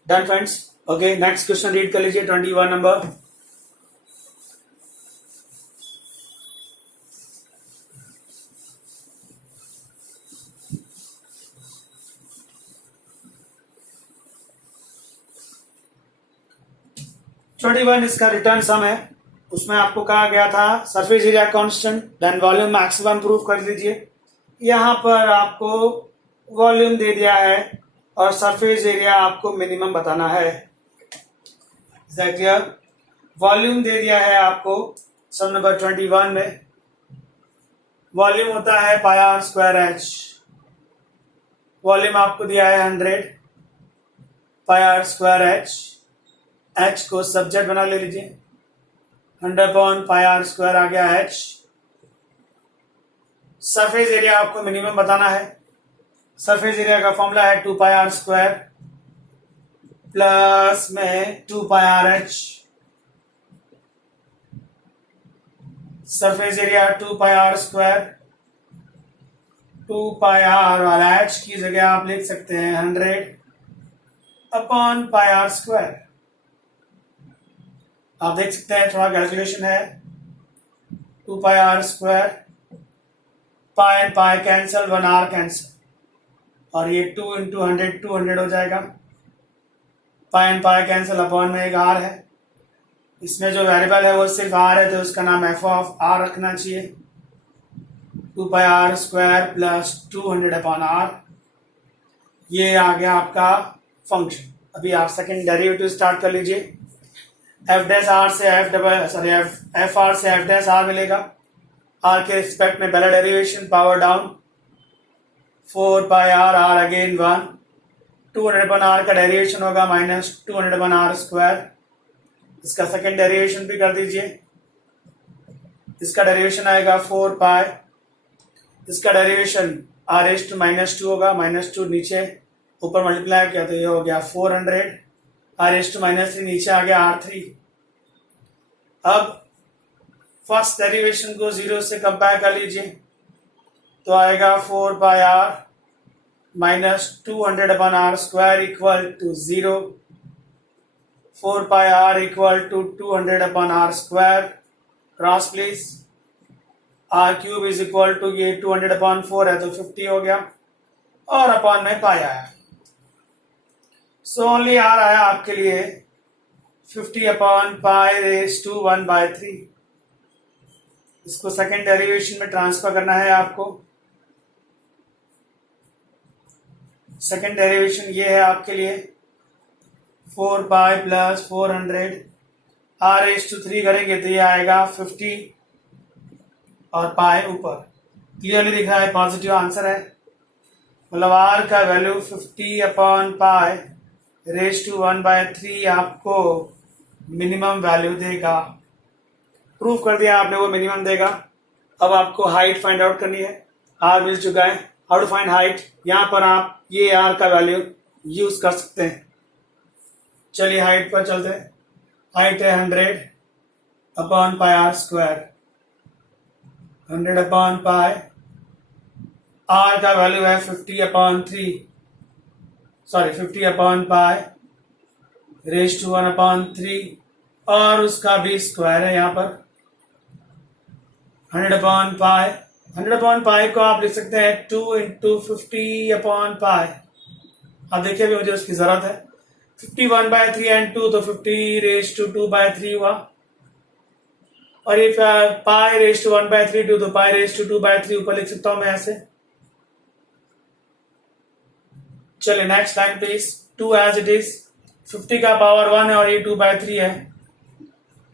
Done friends, okay next question read कर लीजिए 21 नंबर। ट्वेंटी वन इसका रिटर्न सम है, उसमें आपको कहा गया था surface area constant then volume maximum proof कर लीजिए। यहां पर आपको वॉल्यूम दे दिया है और सरफेस एरिया आपको मिनिमम बताना है। क्लियर? वॉल्यूम दे दिया है आपको सम नंबर 21 में, वॉल्यूम होता है पाई आर स्क्वायर एच, वॉल्यूम आपको दिया है 100 पाई आर स्क्वायर एच, एच को सब्जेक्ट बना ले लीजिए, 100 अपॉन पाई आर स्क्वायर आ गया एच। सरफेस एरिया आपको मिनिमम बताना है, सरफेस एरिया का फॉर्मूला है 2 पाई आर स्क्वायर प्लस में 2 pi r h, surface area 2 pi r square, 2 pi r और एच की जगह आप लिख सकते हैं 100 अपॉन पाई आर स्क्वायर। आप देख सकते हैं थोड़ा कैलकुलेशन है, 2 pi r square, pi pi cancel, 1 r cancel, और ये 2 इंटू 100 200 हो जाएगा, pi and pi cancel, upon में एक आर है, इसमें जो वेरिएबल है वो सिर्फ आर है तो उसका नाम एफ ऑफ आर रखना चाहिए, 2 pi r square plus 200 upon r. ये आ गया आपका फंक्शन। अभी आप सेकंड डेरिवेटिव स्टार्ट कर लीजिए, एफ डैश आर से एफ आर से एफ डैश आर मिलेगा, आर के रिस्पेक्ट में पहला derivation power down 4 pi r r again 1, 200 upon r का डेरिवेशन होगा माइनस 200 अपन आर स्क्वायर, इसका सेकेंड डेरिवेशन भी कर दीजिए, इसका डेरिवेशन आएगा 4 पाई, इसका derivation r s to minus 2 होगा, माइनस 2 नीचे ऊपर मल्टीप्लाई किया तो ये हो गया 400, आर एस टू माइनस 3 नीचे आ गया R3। अब फर्स्ट डेरिवेशन को 0 से कंपेयर कर लीजिए तो आएगा 4 pi r minus 200 upon r square equal to 0, 4 pi r equal to 200 upon r square, cross please, r cube is equal to ये 200 अपॉन 4 है तो 50 हो गया, और अपॉन में पाई आया, सो ओनली आर आया आपके लिए 50 अपॉन पाई रेज टू 1/3। इसको सेकेंड डेरिवेशन में ट्रांसफर करना है आपको, सेकेंड डेरिवेशन ये है आपके लिए 4 pi plus 400, r raise to 3 करेंगे तो ये आएगा 50 और पाई ऊपर, क्लियरली दिख रहा है पॉजिटिव आंसर है। मतलब आर का वैल्यू 50/π⁻⁴ आपको मिनिमम वैल्यू देगा। प्रूफ कर दिया आपने, वो मिनिमम देगा। अब आपको हाइट फाइंड आउट करनी है। आर मिल चुका है। हाउ टू फाइंड हाइट, यहां पर आप ये आर का वैल्यू यूज कर सकते हैं। चलिए हाइट पर चलते हैं। हाइट है 100/πr²। 100/π, आर का वैल्यू है 50/π⁻⁴ और उसका भी स्क्वायर है यहाँ पर 100/π। 100/π को आप लिख सकते हैं 2 × 50/π। अब देखिए अभी मुझे उसकी जरूरत है। 51/3 एंड 2 तो 50⁻²/3 हुआ, और ये π⁻1/3 तो π⁻2/3 ऊपर लिख सकता हूं मैं ऐसे। चलिए next line please. 2 as it is, 50 का पावर 1 है और ये 2/3 है,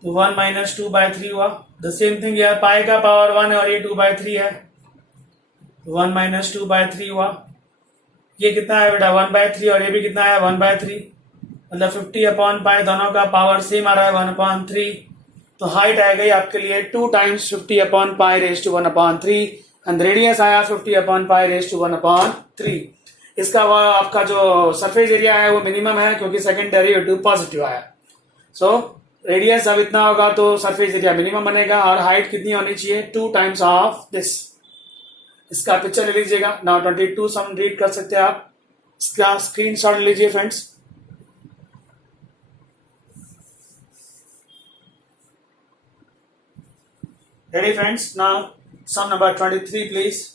तो 1 - 2/3 हुआ। द सेम थिंग यार, पाई का पावर 1 है और ये 2/3 है, तो 1 - 2/3 हुआ। ये कितना है बेटा 1/3, और ये भी कितना है 1/3, मतलब 50/π दोनों का पावर सेम आ रहा है 1/3। तो हाइट आ गई आपके लिए 2 × 50/π⁻⁴ एंड रेडियस आया 50/π⁻⁴। इसका वो आपका जो सरफेस एरिया है वो मिनिमम है, क्योंकि सेकंड डेरिवेटिव पॉजिटिव आया। सो रेडियस जब इतना होगा तो सरफेस एरिया मिनिमम बनेगा, और हाइट कितनी होनी चाहिए 2 टाइम्स ऑफ दिस। इसका पिक्चर ले लीजिएगा। नाउ 22 सम रीड कर सकते हैं आप। इसका स्क्रीनशॉट ले लीजिए friends. Ready friends? Now sum number 23 please.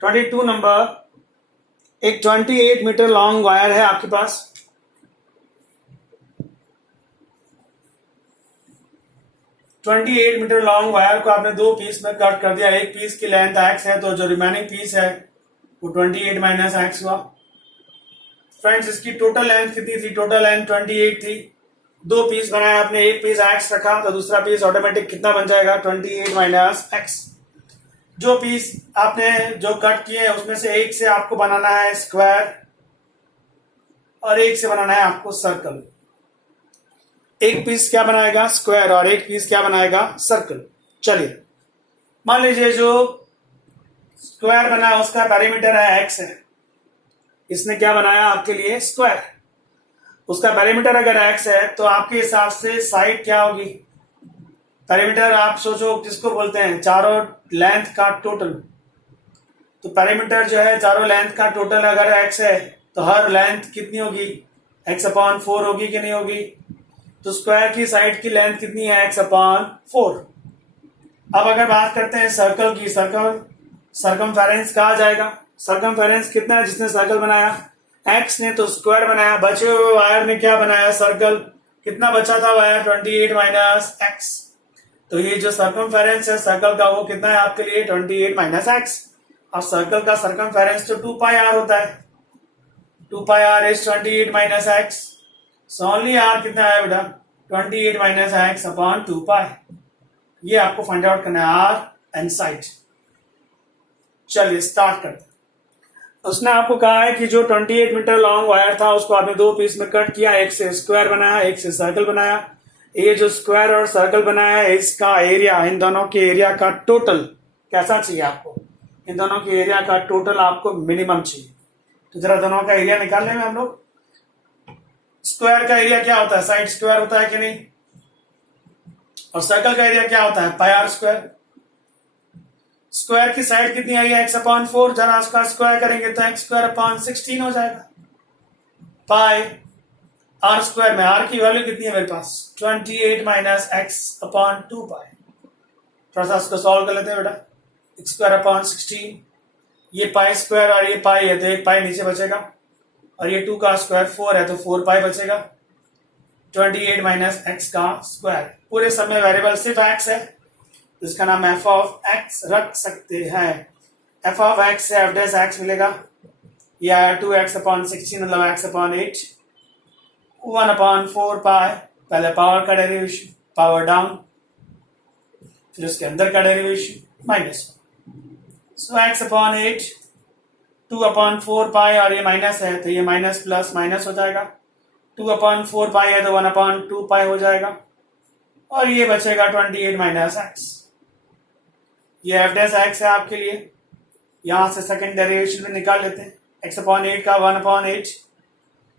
(22) number, एक 28 मीटर लॉन्ग वायर है आपके पास। 28 मीटर लॉन्ग वायर को आपने 2 पीस में कट कर दिया। एक पीस की लेंथ x है, तो जो रिमेनिंग पीस है वो 28 - x हुआ। फ्रेंड्स इसकी टोटल लेंथ कितनी थी? टोटल लेंथ 28 थी। 2 पीस बनाया आपने, एक पीस x रखा, तो दूसरा पीस ऑटोमेटिक कितना बन जाएगा 28 - x। जो पीस आपने जो कट किए उसमें से एक से आपको बनाना है स्क्वायर, और एक से बनाना है आपको सर्कल। एक पीस क्या बनाएगा स्क्वायर, और एक पीस क्या बनाएगा सर्कल। चलिए मान लीजिए जो स्क्वायर बना उसका पेरीमीटर है x है, इसने क्या बनाया आपके लिए स्क्वायर। उसका पेरीमीटर अगर x है तो आपके हिसाब से साइड क्या होगी? पेरीमीटर आप सोचो किसको बोलते हैं? चारों लेंथ का टोटल। तो पेरीमीटर जो है चारों लेंथ का टोटल अगर x है तो हर लेंथ कितनी होगी? x/4 होगी कि नहीं होगी? तो स्क्वायर की साइड की लेंथ कितनी है? x/4। अब अगर बात करते हैं सर्कल की, सर्कमफेरेंस कहा जाएगा। सर्कमफेरेंस कितना है जिसने सर्कल बनाया? x ने तो स्क्वायर बनाया, बचे हुए वायर ने क्या बनाया सर्कल। कितना बचा था वायर? 28 - x। तो ये जो सर्कमफेरेंस है सर्कल का वो कितना है आपके लिए 28 - x। अब सर्कल का सर्कमफेरेंस तो 2πr होता है। 2πr is 28 - x। So only r कितना है बेटा 28 - x/2π। ये आपको फाइंड आउट करना है r एंड साइड। चलिए स्टार्ट करते हैं। उसने आपको कहा है कि जो 28 मीटर लॉन्ग वायर था उसको आपने 2 पीस में कट किया, एक से स्क्वायर बनाया, एक से सर्कल बनाया। ये जो स्क्वायर और सर्कल बनाया है इसका एरिया, इन दोनों के एरिया का टोटल कैसा चाहिए आपको? इन दोनों के एरिया का टोटल आपको मिनिमम चाहिए। तो जरा दोनों का एरिया निकाल लेंगे हम लोग। स्क्वायर का एरिया क्या होता है? साइड स्क्वायर होता है कि नहीं? और सर्कल का एरिया क्या होता है? πr²। स्क्वायर की साइड कितनी आई है? x/4। जरा उसका स्क्वायर करेंगे तो x²/16 हो जाएगा। पाई r² में r की वैल्यू कितनी है मेरे पास? 28 - x/2π। थोड़ा सा उसको सॉल्व कर लेते हैं बेटा। x²/16, ये π² और ये पाई है तो एक पाई नीचे बचेगा, और ये 2 का स्क्वायर 4 है तो 4π बचेगा। 28 - x का स्क्वायर। पूरे सब में वेरिएबल सिर्फ x है, तो इसका नाम एफ ऑफ एक्स रख सकते हैं। एफ ऑफ एक्स से एफ डैश एक्स मिलेगा, या 2x/16 मतलब x/8, 1/4 पाई, पहले पावर का डेरिवेशन, पावर डाउन, फिर उसके अंदर का डेरिवेशन माइनस, सो x/8 2/4 पाई, और ये माइनस है तो ये माइनस प्लस माइनस हो जाएगा, 2/4 पाई है तो 1/2 पाई हो जाएगा, और ये बचेगा 28 माइनस एक्स। ये एफ डैश एक्स है आपके लिए। यहां से सेकंड डेरिवेशन में निकाल लेते हैं, x/8 का 1/8,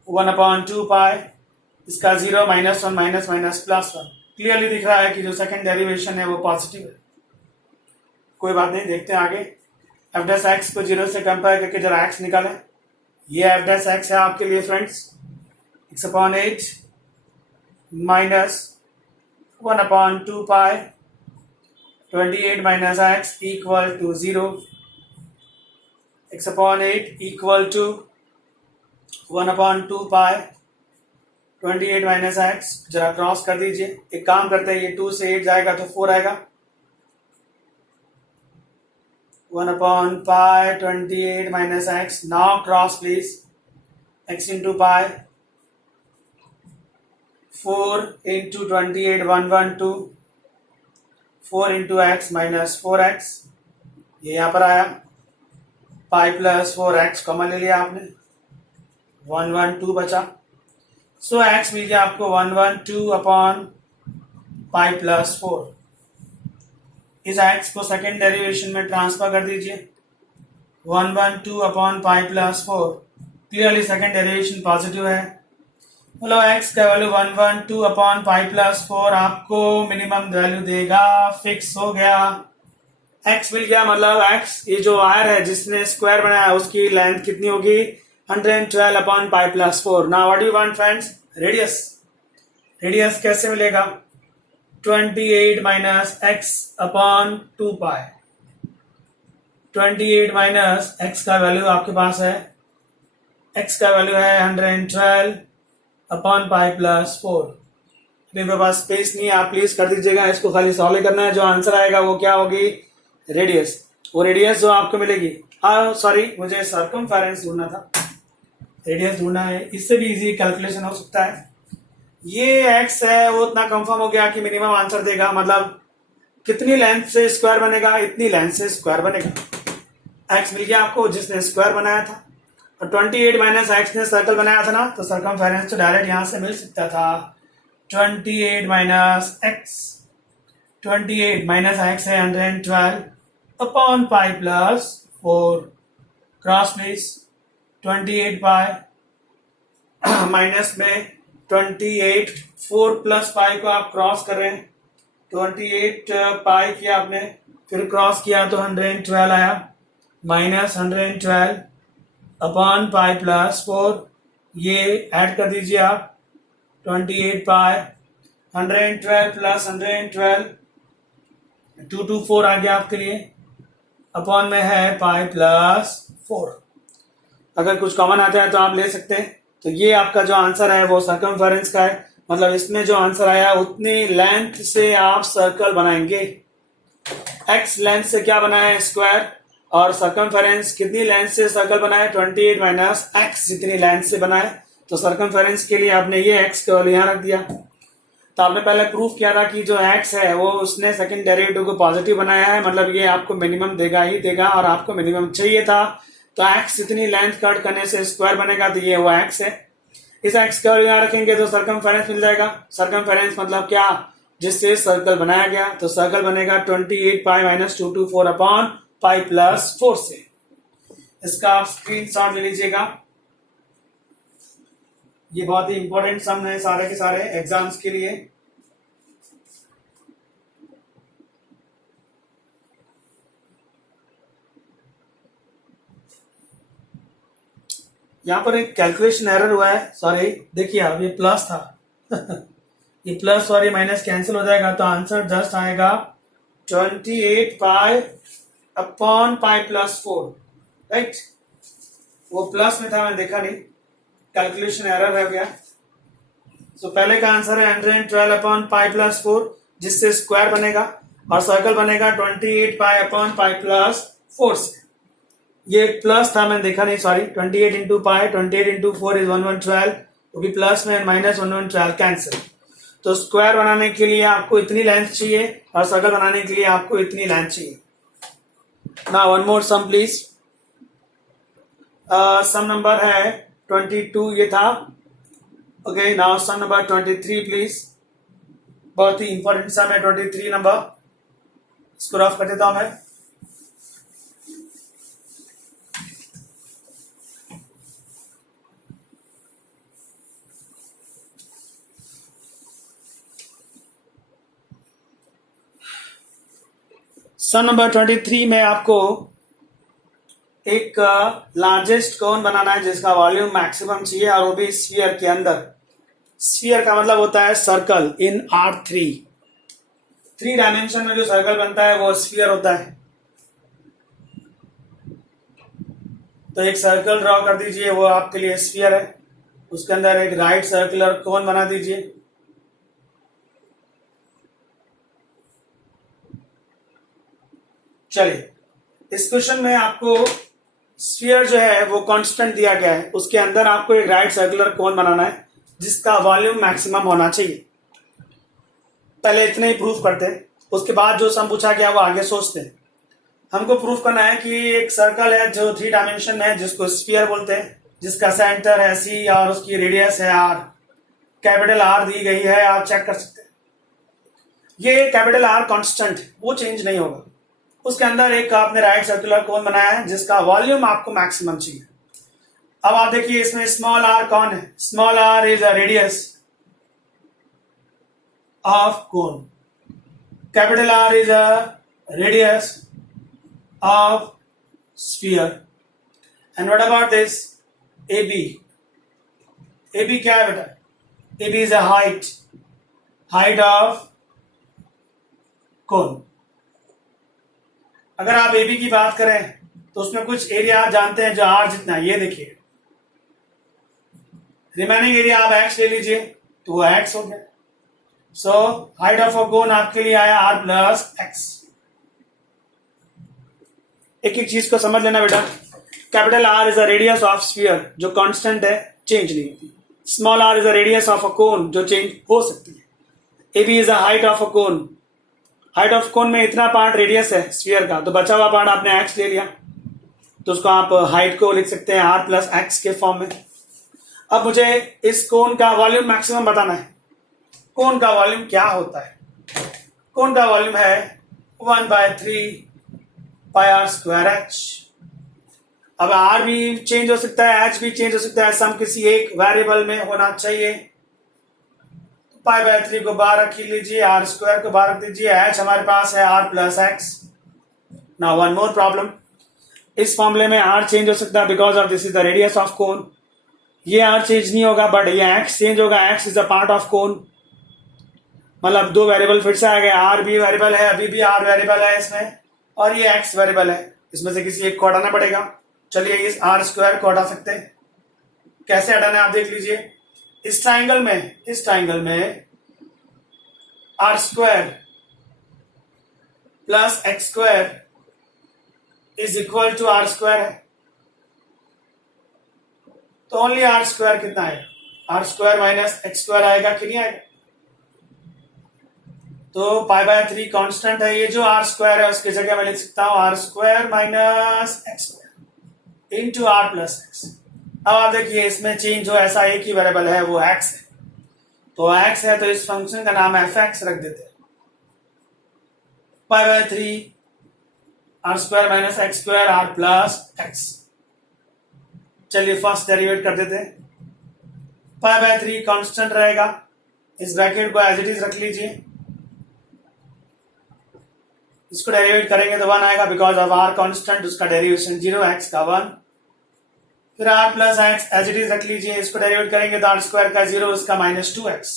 1/2 पाई, इसका 0 -1 माइनस माइनस प्लस 1। क्लियरली दिख रहा है कि जो सेकंड डेरिवेशन है वो पॉजिटिव है। कोई बात नहीं, देखते हैं आगे। एफ डैश एक्स को 0 से कंपेयर करके जरा एक्स निकालें। ये एफ डैश एक्स है आपके लिए friends, x/8 minus 1/2 pi, 28 minus x equal to 0, x/8 equal to 1/2 pi, 28 minus x, जरा क्रॉस कर दीजिए। एक काम करते हैं, ये 2 से 8 जाएगा तो 4 आएगा, 1/pi 28 minus x, now cross please, x into pi, 4 into 28 112, 4 into x minus 4x, ये यहाँ पर आया, पाई प्लस 4x कॉमन ले लिया आपने, 112 बचा, सो x मिल गया आपको 112/पाई प्लस 4। इस x को सेकेंड डेरिवेशन में ट्रांसफर कर दीजिए, 112/पाई plus 4। Clearly second derivation positive है, मतलब x का वैल्यू 112/पाई प्लस 4 आपको मिनिमम वैल्यू देगा, फिक्स हो गया। x मिल गया, मतलब x ये जो वायर है जिसने स्क्वायर बनाया उसकी लेंथ कितनी होगी, 112/पाई plus 4। Now what you want friends, radius. Radius कैसे मिलेगा, 28 minus x/2 pi, 28 minus x का वैल्यू आपके पास है, x का वैल्यू है 112/पाई प्लस 4। मेरे पास स्पेस नहीं है, आप प्लीज कर दीजिएगा, इसको खाली सॉल्व करना है। जो आंसर आएगा वो क्या होगी, रेडियस। वो रेडियस जो आपको मिलेगी, हाँ सॉरी मुझे सर्कमफेरेंस ढूंढना था, रेडियस ढूंढना है, इससे भी इजी कैलकुलेशन हो सकता है। ये x है वो इतना कंफर्म हो गया कि मिनिमम आंसर देगा, मतलब कितनी लेंथ से स्क्वायर बनेगा, इतनी लेंथ से स्क्वायर बनेगा। x मिल गया आपको जिसने स्क्वायर बनाया था, और 28 माइनस एक्स ने सर्कल बनाया था ना, तो सर्कमफेरेंस तो डायरेक्ट यहां से मिल सकता था, 28 माइनस एक्स, 28 माइनस एक्स है 112/पाई plus 4, cross please, 28 pi minus में 28, 4 प्लस पाई को आप क्रॉस कर रहे हैं, 28 पाई किया आपने, फिर क्रॉस किया तो 112 आया, माइनस 112/पाई प्लस 4, ये ऐड कर दीजिए आप, 28 पाई 112 प्लस 112, 224 आ गया आपके लिए, अपॉन में है पाई प्लस 4। अगर कुछ कॉमन आता है तो आप ले सकते हैं। तो ये आपका जो आंसर है वो सर्कमफेरेंस का है, मतलब इसमें जो आंसर आया उतनी लेंथ से आप सर्कल बनाएंगे। x लेंथ से क्या बनाए, स्क्वायर, और सर्कमफेरेंस कितनी लेंथ से सर्कल बनाए, 28 माइनस एक्स जितनी लेंथ से बनाए। तो सर्कमफेरेंस के लिए आपने ये x का वैल्यू यहाँ रख दिया। तो आपने पहले प्रूफ किया था कि जो x है वो उसने सेकंड डेरिवेटिव को पॉजिटिव बनाया है, मतलब ये आपको मिनिमम देगा ही देगा, और आपको मिनिमम चाहिए था, तो x इतनी लेंथ कट करने से स्क्वायर बनेगा, तो ये हुआ x है। इस x का वैल्यू यहाँ रखेंगे तो सर्कमफेरेंस मिल जाएगा। सर्कमफेरेंस मतलब क्या, जिससे सर्कल बनाया गया, तो सर्कल बनेगा 28 पाई माइनस 224/पाई प्लस 4 से। इसका आप स्क्रीनशॉट ले लीजिएगा, ये बहुत ही इंपॉर्टेंट सम है सारे के सारे एग्जाम्स के लिए। यहां पर एक कैलकुलेशन एरर हुआ है, सॉरी देखिए अब ये प्लस था ये प्लस और ये माइनस कैंसिल हो जाएगा, तो आंसर जस्ट आएगा 28/पाई प्लस 4, राइट। वो प्लस में था, मैंने देखा नहीं, कैलकुलेशन एरर है गया। सो पहले का आंसर है 112/पाई प्लस 4, जिससे स्क्वायर बनेगा। और सर्कल बनेगा 28 पाई अपॉन पाई प्लस 4 से। ये एक प्लस था, मैंने देखा नहीं, sorry. 28 into pi, 28 into 4 is 1112, वो भी प्लस में, माइनस 1112 कैंसिल। तो स्क्वायर बनाने के लिए आपको इतनी लेंथ चाहिए और सर्कल बनाने के लिए आपको इतनी लेंथ चाहिए। ना one more sum please. Sum number है 22, ये था। Okay, now sum number 23 please. बहुत ही इंपॉर्टेंट सम है 23 नंबर। इसको रफ कर देता हूं मैं। सम नंबर 23 में आपको एक लार्जेस्ट कोन बनाना है जिसका वॉल्यूम मैक्सिमम चाहिए, और वो भी स्फीयर के अंदर। स्फीयर का मतलब होता है सर्कल इन R3। 3 डायमेंशन में जो सर्कल बनता है वो स्फीयर होता है। तो एक सर्कल ड्रॉ कर दीजिए, वो आपके लिए स्फीयर है। उसके अंदर एक राइट सर्कुलर कोन बना दीजिए। चलिए, इस क्वेश्चन में आपको स्फीयर जो है वो कांस्टेंट दिया गया है, उसके अंदर आपको एक राइट सर्कुलर कोन बनाना है जिसका वॉल्यूम मैक्सिमम होना चाहिए। पहले इतने ही प्रूफ करते हैं, उसके बाद जो सम पूछा गया वो आगे सोचते हैं। हमको प्रूफ करना है कि एक सर्कल है जो 3 डायमेंशन में है, जिसको स्फीयर बोलते हैं, जिसका सेंटर है C और उसकी रेडियस है R। कैपिटल R दी गई है, आप चेक कर सकते हैं। ये कैपिटल R कांस्टेंट, वो चेंज नहीं होगा। उसके अंदर एक आपने राइट सर्कुलर कोन बनाया है जिसका वॉल्यूम आपको मैक्सिमम चाहिए। अब आप देखिए, इसमें स्मॉल r कौन है? Small r is a radius of cone, capital R is a radius of sphere. And what about this AB? AB क्या है बेटा? AB is a height of कोन। अगर आप AB की बात करें तो उसमें कुछ एरिया आप जानते हैं जो R जितना है। ये देखिए, रिमेनिंग एरिया आप x ले लीजिए तो वो x हो गया। सो हाइट ऑफ अ कोन आपके लिए आया R प्लस x। एक एक चीज को समझ लेना बेटा। Capital R is a radius of sphere जो कांस्टेंट है, चेंज नहीं होती। Small r is a radius of a cone जो चेंज हो सकती है। AB is a height of a cone. Height of cone में इतना पार्ट रेडियस है स्फीयर का, तो बचा हुआ पार्ट आपने x ले लिया, तो उसको आप हाइट को लिख सकते हैं R प्लस x के फॉर्म में। अब मुझे इस कोन का वॉल्यूम मैक्सिमम बताना है। कोन का वॉल्यूम क्या होता है? कोन का वॉल्यूम है 1/3 पाई R स्क्वायर H। अब R भी चेंज हो सकता है, H भी चेंज हो सकता है, सम किसी एक वेरिएबल में होना चाहिए। पाई/3 को बाहर रख लीजिए, R स्क्वायर को बाहर रख दीजिए, H हमारे पास है R plus x। Now one more problem, इस फॉर्मूले में R चेंज हो सकता है because of this is the radius of cone. ये R चेंज नहीं होगा, बट ये x चेंज होगा। x is a part of cone. मतलब 2 वेरिएबल फिर से आ गए, R भी वेरिएबल है, अभी भी R वेरिएबल है इसमें, और ये x वेरिएबल है। इसमें से किसी एक को हटाना पड़ेगा। चलिए, इस R स्क्वायर को हटा सकते हैं। कैसे हटाना है आप देख लीजिए। इस ट्राइंगल में R square plus x square is equal to R square है, तो ओनली R स्क्वायर कितना आएगा? R square minus x square आएगा कि नहीं आएगा? तो पाई/3 कांस्टेंट है, ये जो R स्क्वायर है उसकी जगह मैं लिख सकता हूं R square minus x square into R plus x। अब आप देखिए, इसमें चेंज हो ऐसा एक ही वेरिएबल है, वो x है। तो x है तो इस फंक्शन का नाम fx रख देते हैं। पाई/3 R square minus x square R plus x। चलिए फर्स्ट डेरिवेट कर देते हैं। पाई/3 कांस्टेंट रहेगा, इस ब्रैकेट को एज इट इज रख लीजिए। इसको डेरिवेट करेंगे तो 1 आएगा बिकॉज ऑफ R कांस्टेंट, उसका डेरिवेशन 0, x का 1। फिर R plus x as it is रख लीजिए। इसको डेरिवेट करेंगे तो R स्क्वायर का 0, उसका -2x।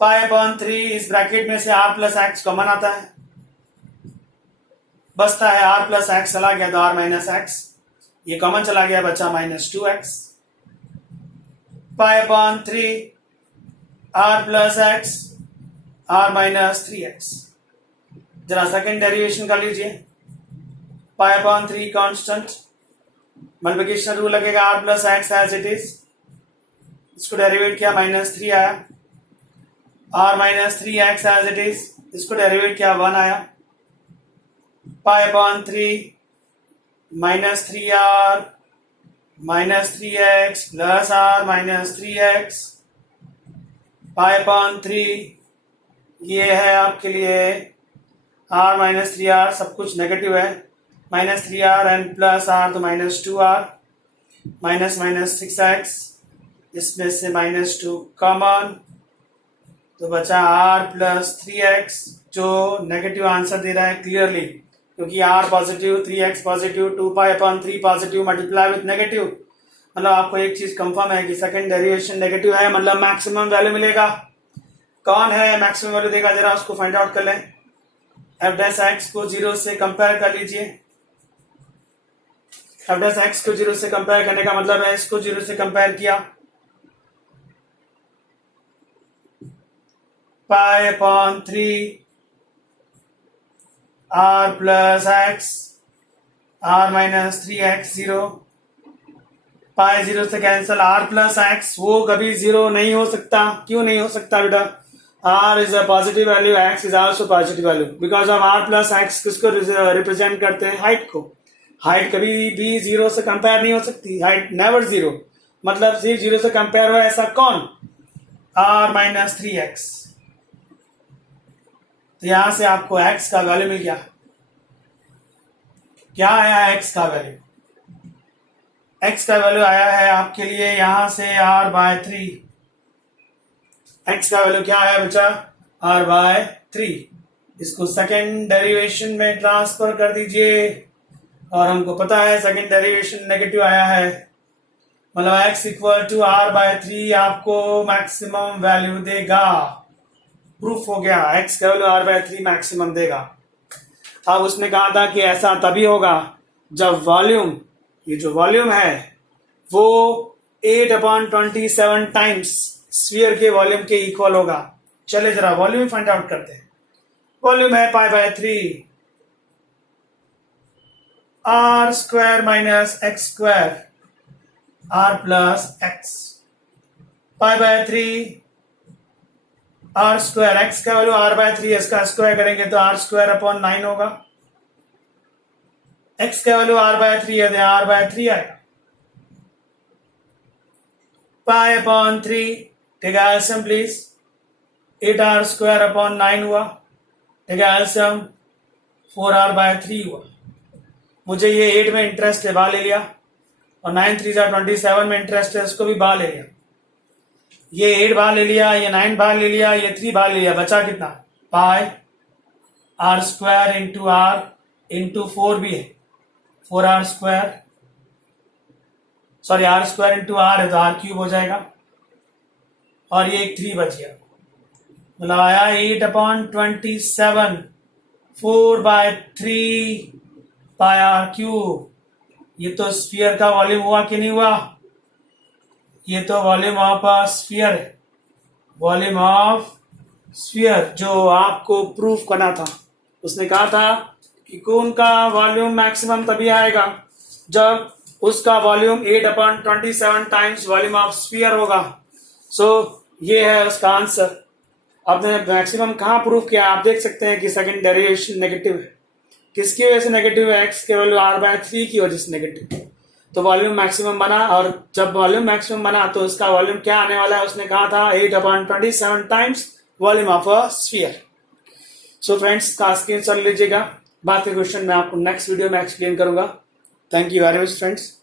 पाई/3 इस ब्रैकेट में से R प्लस x कॉमन आता है, बचता है R प्लस x, चला गया तो R माइनस x, ये कॉमन चला गया, बचा -2x। पाई/3 R plus x r minus 3x। जरा सेकेंड डेरिवेशन कर लीजिए, pi upon 3 constant, multiplication rule लगेगा, r plus x as it is, इसको डेरिवेट किया माइनस 3 आया, r minus 3x as it is, इसको डेरिवेट किया 1 आया, pi upon 3 minus 3r minus 3x plus r minus 3x, pi upon 3, ये है आपके लिए r माइनस 3r, सब कुछ नेगेटिव है, minus 3r and plus r तो minus 2r, minus minus 6x, इसमें से माइनस 2 कॉमन, तो बचा r प्लस 3x, जो नेगेटिव आंसर दे रहा है क्लियरली, क्योंकि r positive, 3x positive, 2 pi upon 3 positive, multiply with negative, मतलब आपको एक चीज कंफर्म है कि सेकंड डेरिवेशन नेगेटिव है, मतलब मैक्सिमम वैल्यू मिलेगा। कौन है मैक्सिमम वैल्यू देगा, जरा उसको फाइंड आउट कर लें। एफ डैश एक्स को 0 से कंपेयर कर लीजिए, एफ डैश एक्स को 0 से कंपेयर करने का मतलब है इसको 0 से कंपेयर किया, पाई upon 3 r plus x, r minus 3x 0, पाई 0 से कैंसल, r प्लस एक्स वो कभी 0 नहीं हो सकता। क्यों नहीं हो सकता बेटा, r is a positive value, x is also positive value, because of r plus x किसको रिप्रेजेंट करते हैं, हाइट को। हाइट कभी भी 0 से कंपेयर नहीं हो सकती, हाइट नेवर 0, मतलब सिर्फ 0 से कंपेयर हो ऐसा कौन, r माइनस 3x। तो यहां से आपको x का वैल्यू मिल गया। क्या आया x का वैल्यू, x का वैल्यू आया है आपके लिए यहां से r बाय 3, x का वैल्यू क्या आया बच्चा, r बाय 3। इसको सेकेंड डेरिवेशन में ट्रांसफर कर दीजिए, और हमको पता है सेकेंड डेरिवेशन नेगेटिव आया है, मतलब x equal to r by 3 आपको मैक्सिमम वैल्यू देगा। प्रूफ हो गया, x का वैल्यू r बाय 3 मैक्सिमम देगा। अब उसने कहा था कि ऐसा तभी होगा जब वॉल्यूम, ये जो वॉल्यूम है वो 8/27 टाइम्स स्फीयर के वॉल्यूम के इक्वल होगा। चले जरा वॉल्यूम फाइंड आउट करते हैं। वॉल्यूम है pi by 3 r square minus x square, r plus x, pi by 3 r square, x का वैल्यू r बाय 3, इसका स्क्वायर करेंगे तो r स्क्वायर अपॉन 9 होगा, x का वैल्यू r बाय 3 है, r बाय 3 आएगा, pi upon 3, take LCM please, 8r square upon 9 हुआ, take LCM 4r bye 3 हुआ। मुझे ये 8 में इंटरेस्ट है, बाहर ले लिया, और 9 3 27 में इंटरेस्ट है, उसको भी बाहर ले लिया। ये 8 बाहर ले लिया, ये 9 बाहर ले लिया, ये 3 बाहर ले लिया, बचा कितना, पाई r square into r into 4 भी है, 4r square, sorry r square into r है तो r क्यूब हो जाएगा, और ये 3 बच गया, मतलब आया 8/27 4 बाय 3 पाई r क्यूब। ये तो स्फीयर का वॉल्यूम हुआ कि नहीं हुआ, ये तो वॉल्यूम ऑफ स्फीयर है, वॉल्यूम ऑफ स्फीयर जो आपको प्रूफ करना था। उसने कहा था कि कौन का वॉल्यूम मैक्सिमम तभी आएगा जब उसका volume 8/27 times volume of sphere होगा। सो ये है उसका आंसर। आपने मैक्सिमम कहाँ प्रूफ किया, आप देख सकते हैं कि सेकंड डेरिवेशन नेगेटिव है। किसकी वजह से नेगेटिव है, एक्स के वैल्यू r बाय 3 की वजह से नेगेटिव, तो वॉल्यूम मैक्सिमम बना, और जब वॉल्यूम मैक्सिमम बना तो उसका वॉल्यूम क्या आने वाला है, उसने कहा था 8/27 times volume of a sphere. So friends, का स्क्रीनशॉट लीजिएगा, बाकी क्वेश्चन मैं आपको नेक्स्ट वीडियो में एक्सप्लेन करूंगा। Thank you very much friends.